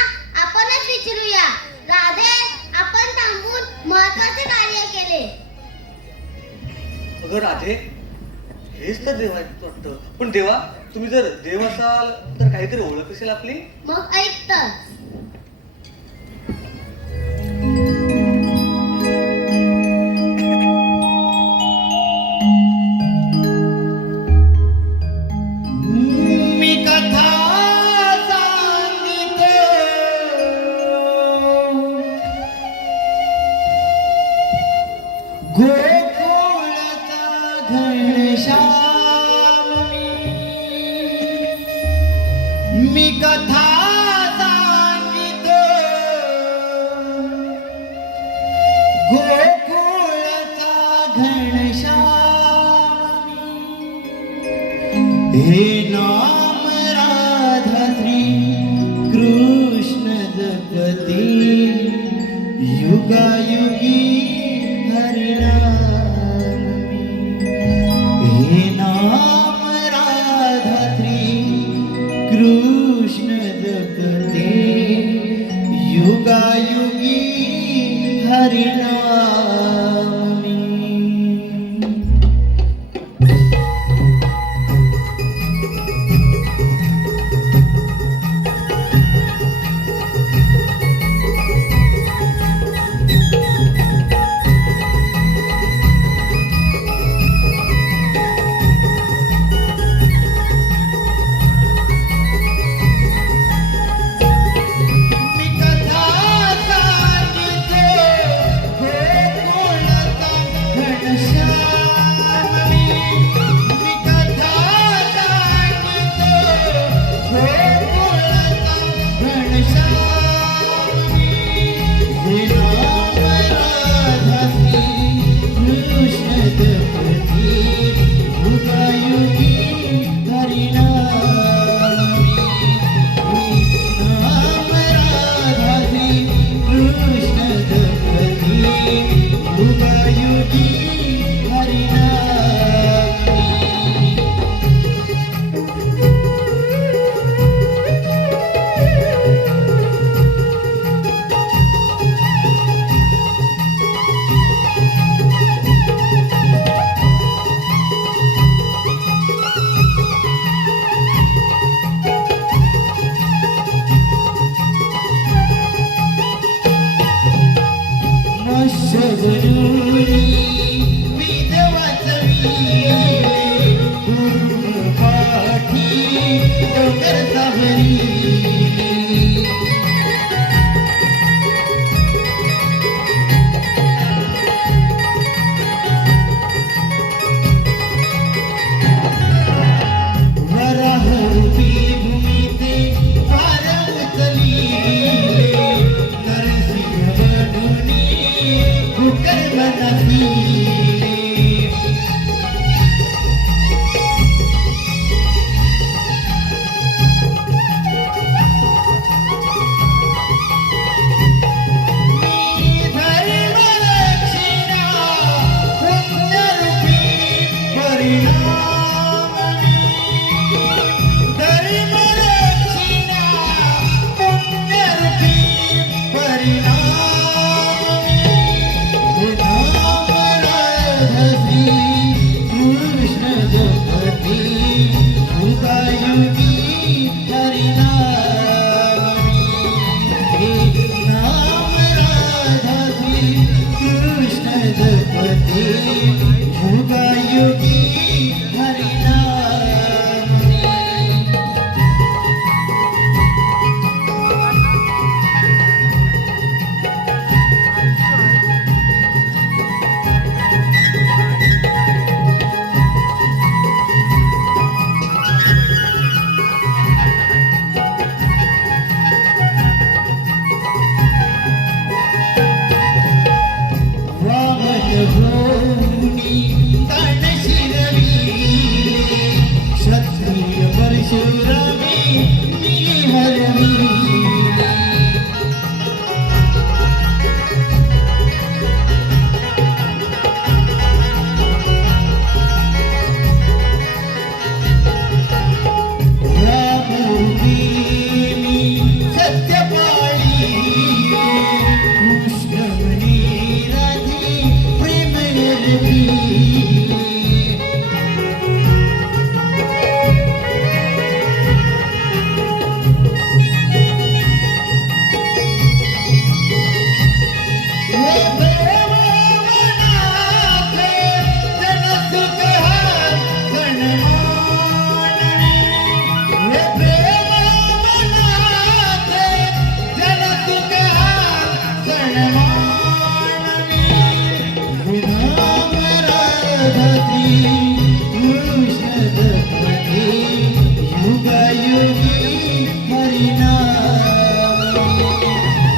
आपणच विचारूया, राधे, आपण थांबून महत्वाचे कार्य केले. अगं राधे, हेच तर देव आहेत वाटतं. पण देवा, तुम्ही जर देव असाल तर काहीतरी ओळख असेल आपली. मग ऐक तर. मी कथा सांगितो गोकुळचा घनश्याम मी कथा सांगितो गोकुळचा घनश्याम हे नाम राधा श्री कृष्ण जगती युगायुगी हरिनाम हे नाम राधा श्री कृष्ण जगती युगायुगी हरिनाम जपते युगायुगी हरिनाम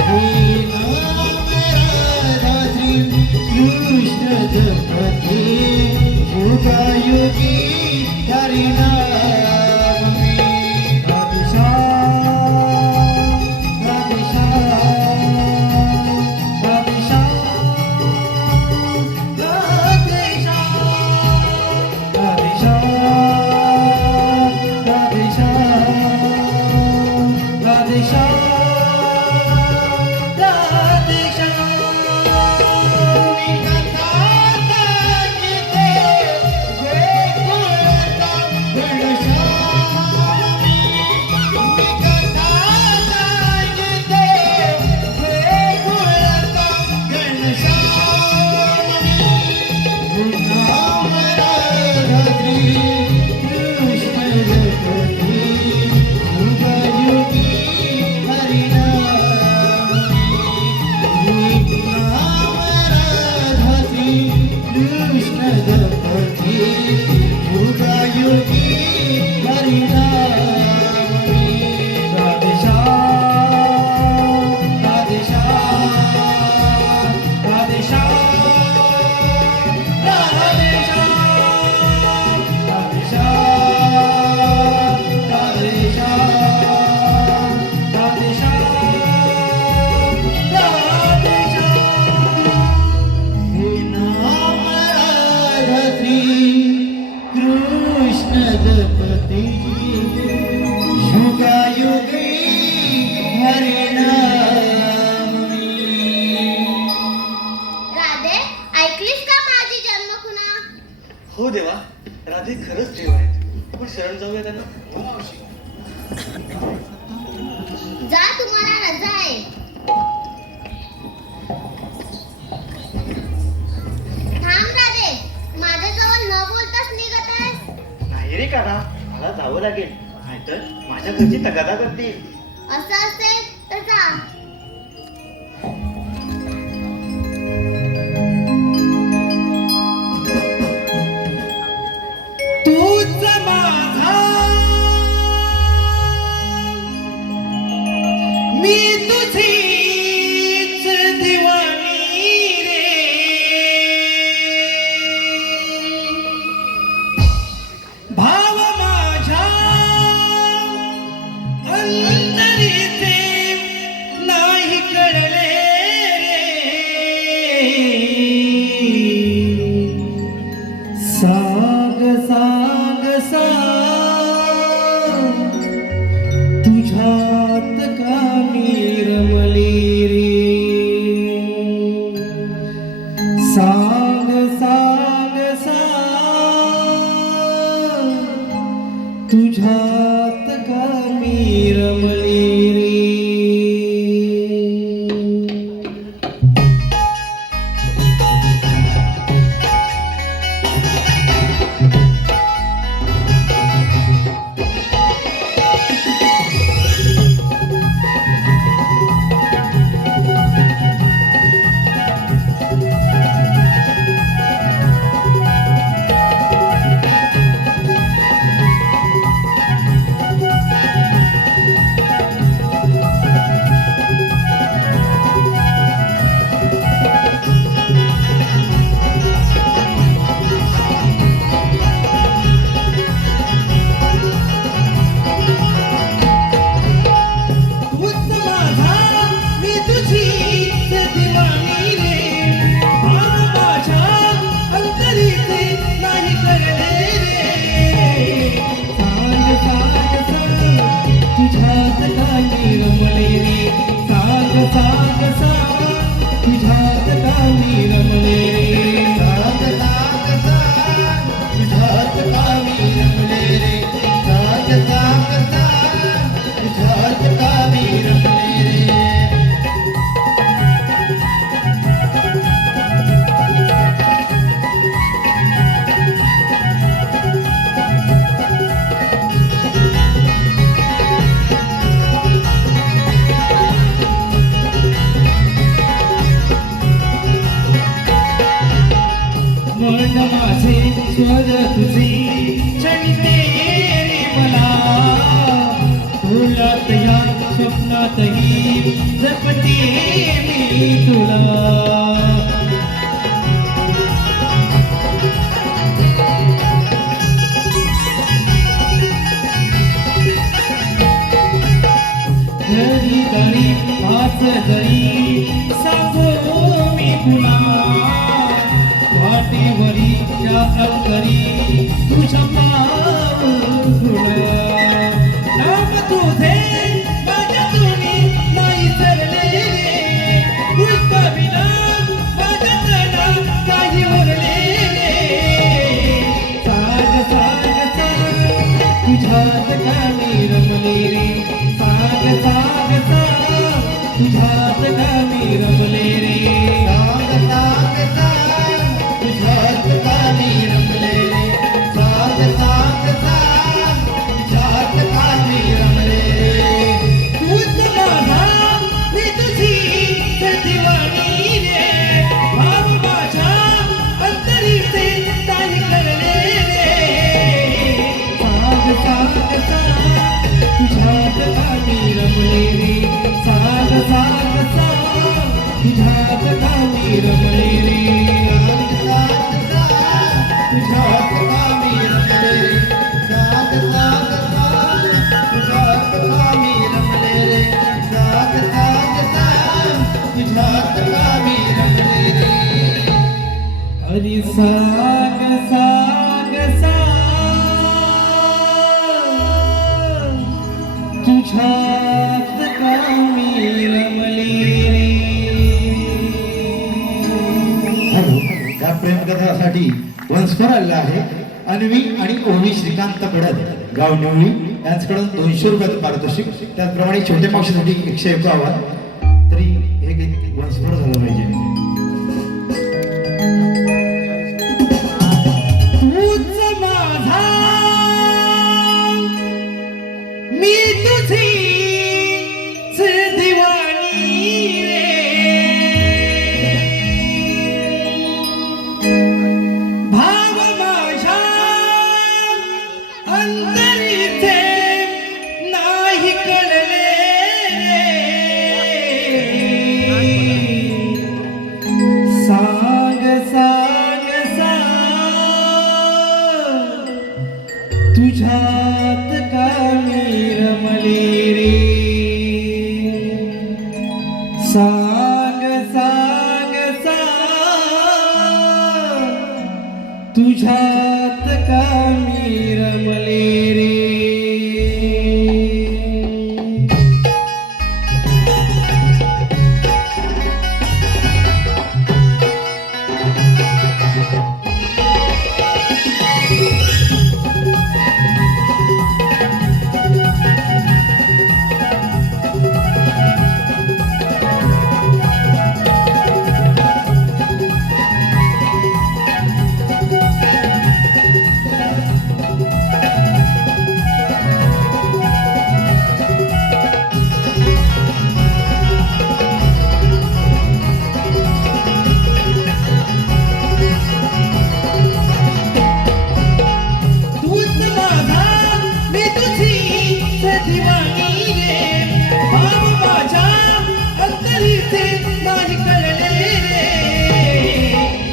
हे नाम राधा कृष्ण जपते युगायुगी हरिनाम राधे, ऐकलीस का माझी जन्मखुणा? हो देवा, राधे खरंच देव आहेत. आपण शरण जाऊया त्यांना. जा, तुम्हाला रजा आहे. थांब राधे, माझ्याजवळ न बोलताच निघत आहेस. नाही रे काका, मला जावं लागेल, नाहीतर माझ्या घरची तगादा करतील. असं असेल तर जा. तूच माझा मी तुझीच दिवाणी रे भाव माझ्या अंतरीचे नाही कळले रे सांग सांग सांग तुझ्यात का मी रमली रे सांग सांग सांग तुझ्यात का मी रमली रे माझे स्वर तुझे चढते डोलात या स्वप्नातही जपते मी तुला. घरी दारी पाच जरी सांगो मी तुला, वाटेवरी त्या अंतरी तुझ्या पाऊला. नाम तुझे माझ्यातून नाही सरले रे, तुझ्या विना माझ्यात ना काही उरले रे. साग साग साग तुझ्यात का मी रमले रे, साग साग साग तुझ्यात का मी रमले रे. साग साग साग तुझ्यात का मी रमले रे, साग साग साग तुझ्यात का मी रमले रे. तूच माझा मी तुझी दिवाणी रे, भाव माझ्या अंतरीचे काही कळले रे. साग साग साग तुझ्यात का मी रमले रे, साग साग साग तुझ्यात का मी रमले रे. साग साग साग तुझ्यात का मी रमले रे, साग साग साग तुझ्यात का मी रमले रे, साग साग साग तुझ्यात का मी रमले रे. हरी साग साग साग तुझ्यात का मी रमले रे. या प्रेमकथासाठी वंशभर आलेला आहे अन्वी आणि ओवी श्रीकांत पडत गाव निवळी यांच्याकडून 200 रुपयाचं पारितोषिक. त्याचप्रमाणे छोट्या पक्षासाठी 151. तरी हे गीत वंशभर झालं पाहिजे. तूच माझा मी तुझीच दिवाणी रे, भाव माझ्या अंतरीचे नाही कळले रे. साग साग साग तुझ्यात का मी रमले रे. साग साग साग तुझ्यात का मी रमले रे. तूच माझा मी तुझीच दिवाणी रे, भाव माझ्या अंतरीचे नाही कळले रे.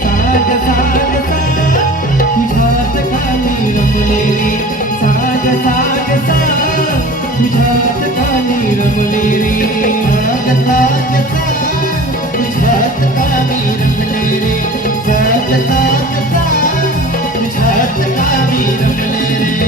साग साग साग तुझ्यात का मी रमले रे, साग साग साग तुझ्यात का मी रमले रे. साग साग साग तुझ्यात का मी रमले रे, साग साग साग तुझ्यात का मी रमले रे.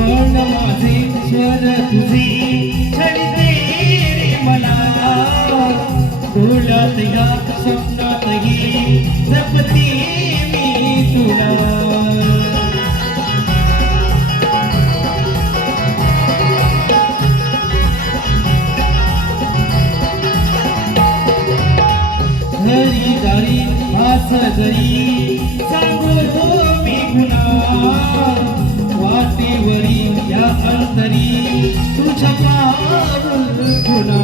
मन माझे स्वर तुझी छळते रे मला, डोळ्यात या स्वप्नातही जपते मी तुला. घरी दारी पाच जरी सांगो मी पुन्हा, वाटेवरी या अंतरी तुझ्या पाऊल खुणा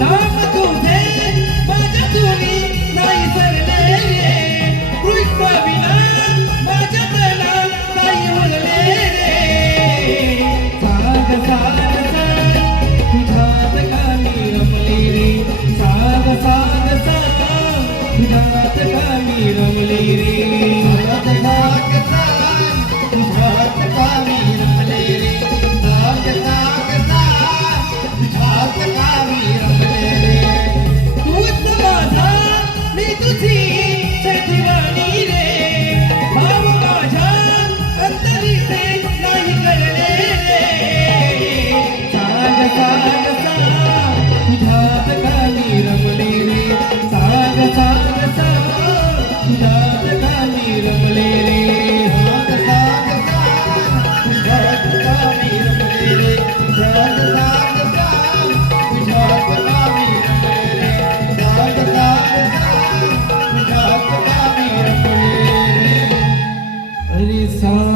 नाम तुझे माझ्या तुरी नाही सरले रे कृष्ण विना माझ्या तना नाही उरले रे साग साग साग तुझ्यात कामी रमले रे साग साग साग तुझ्यात कामी रमले रे तूच माझा मी तुझी सखीवाणी रे भाव माझ्या अंतरीचे नाही कळले रे साग साग साग तुझ्यात कामी रमले रे साग साग साग तुझ्यात कामी रमले रे अरे सा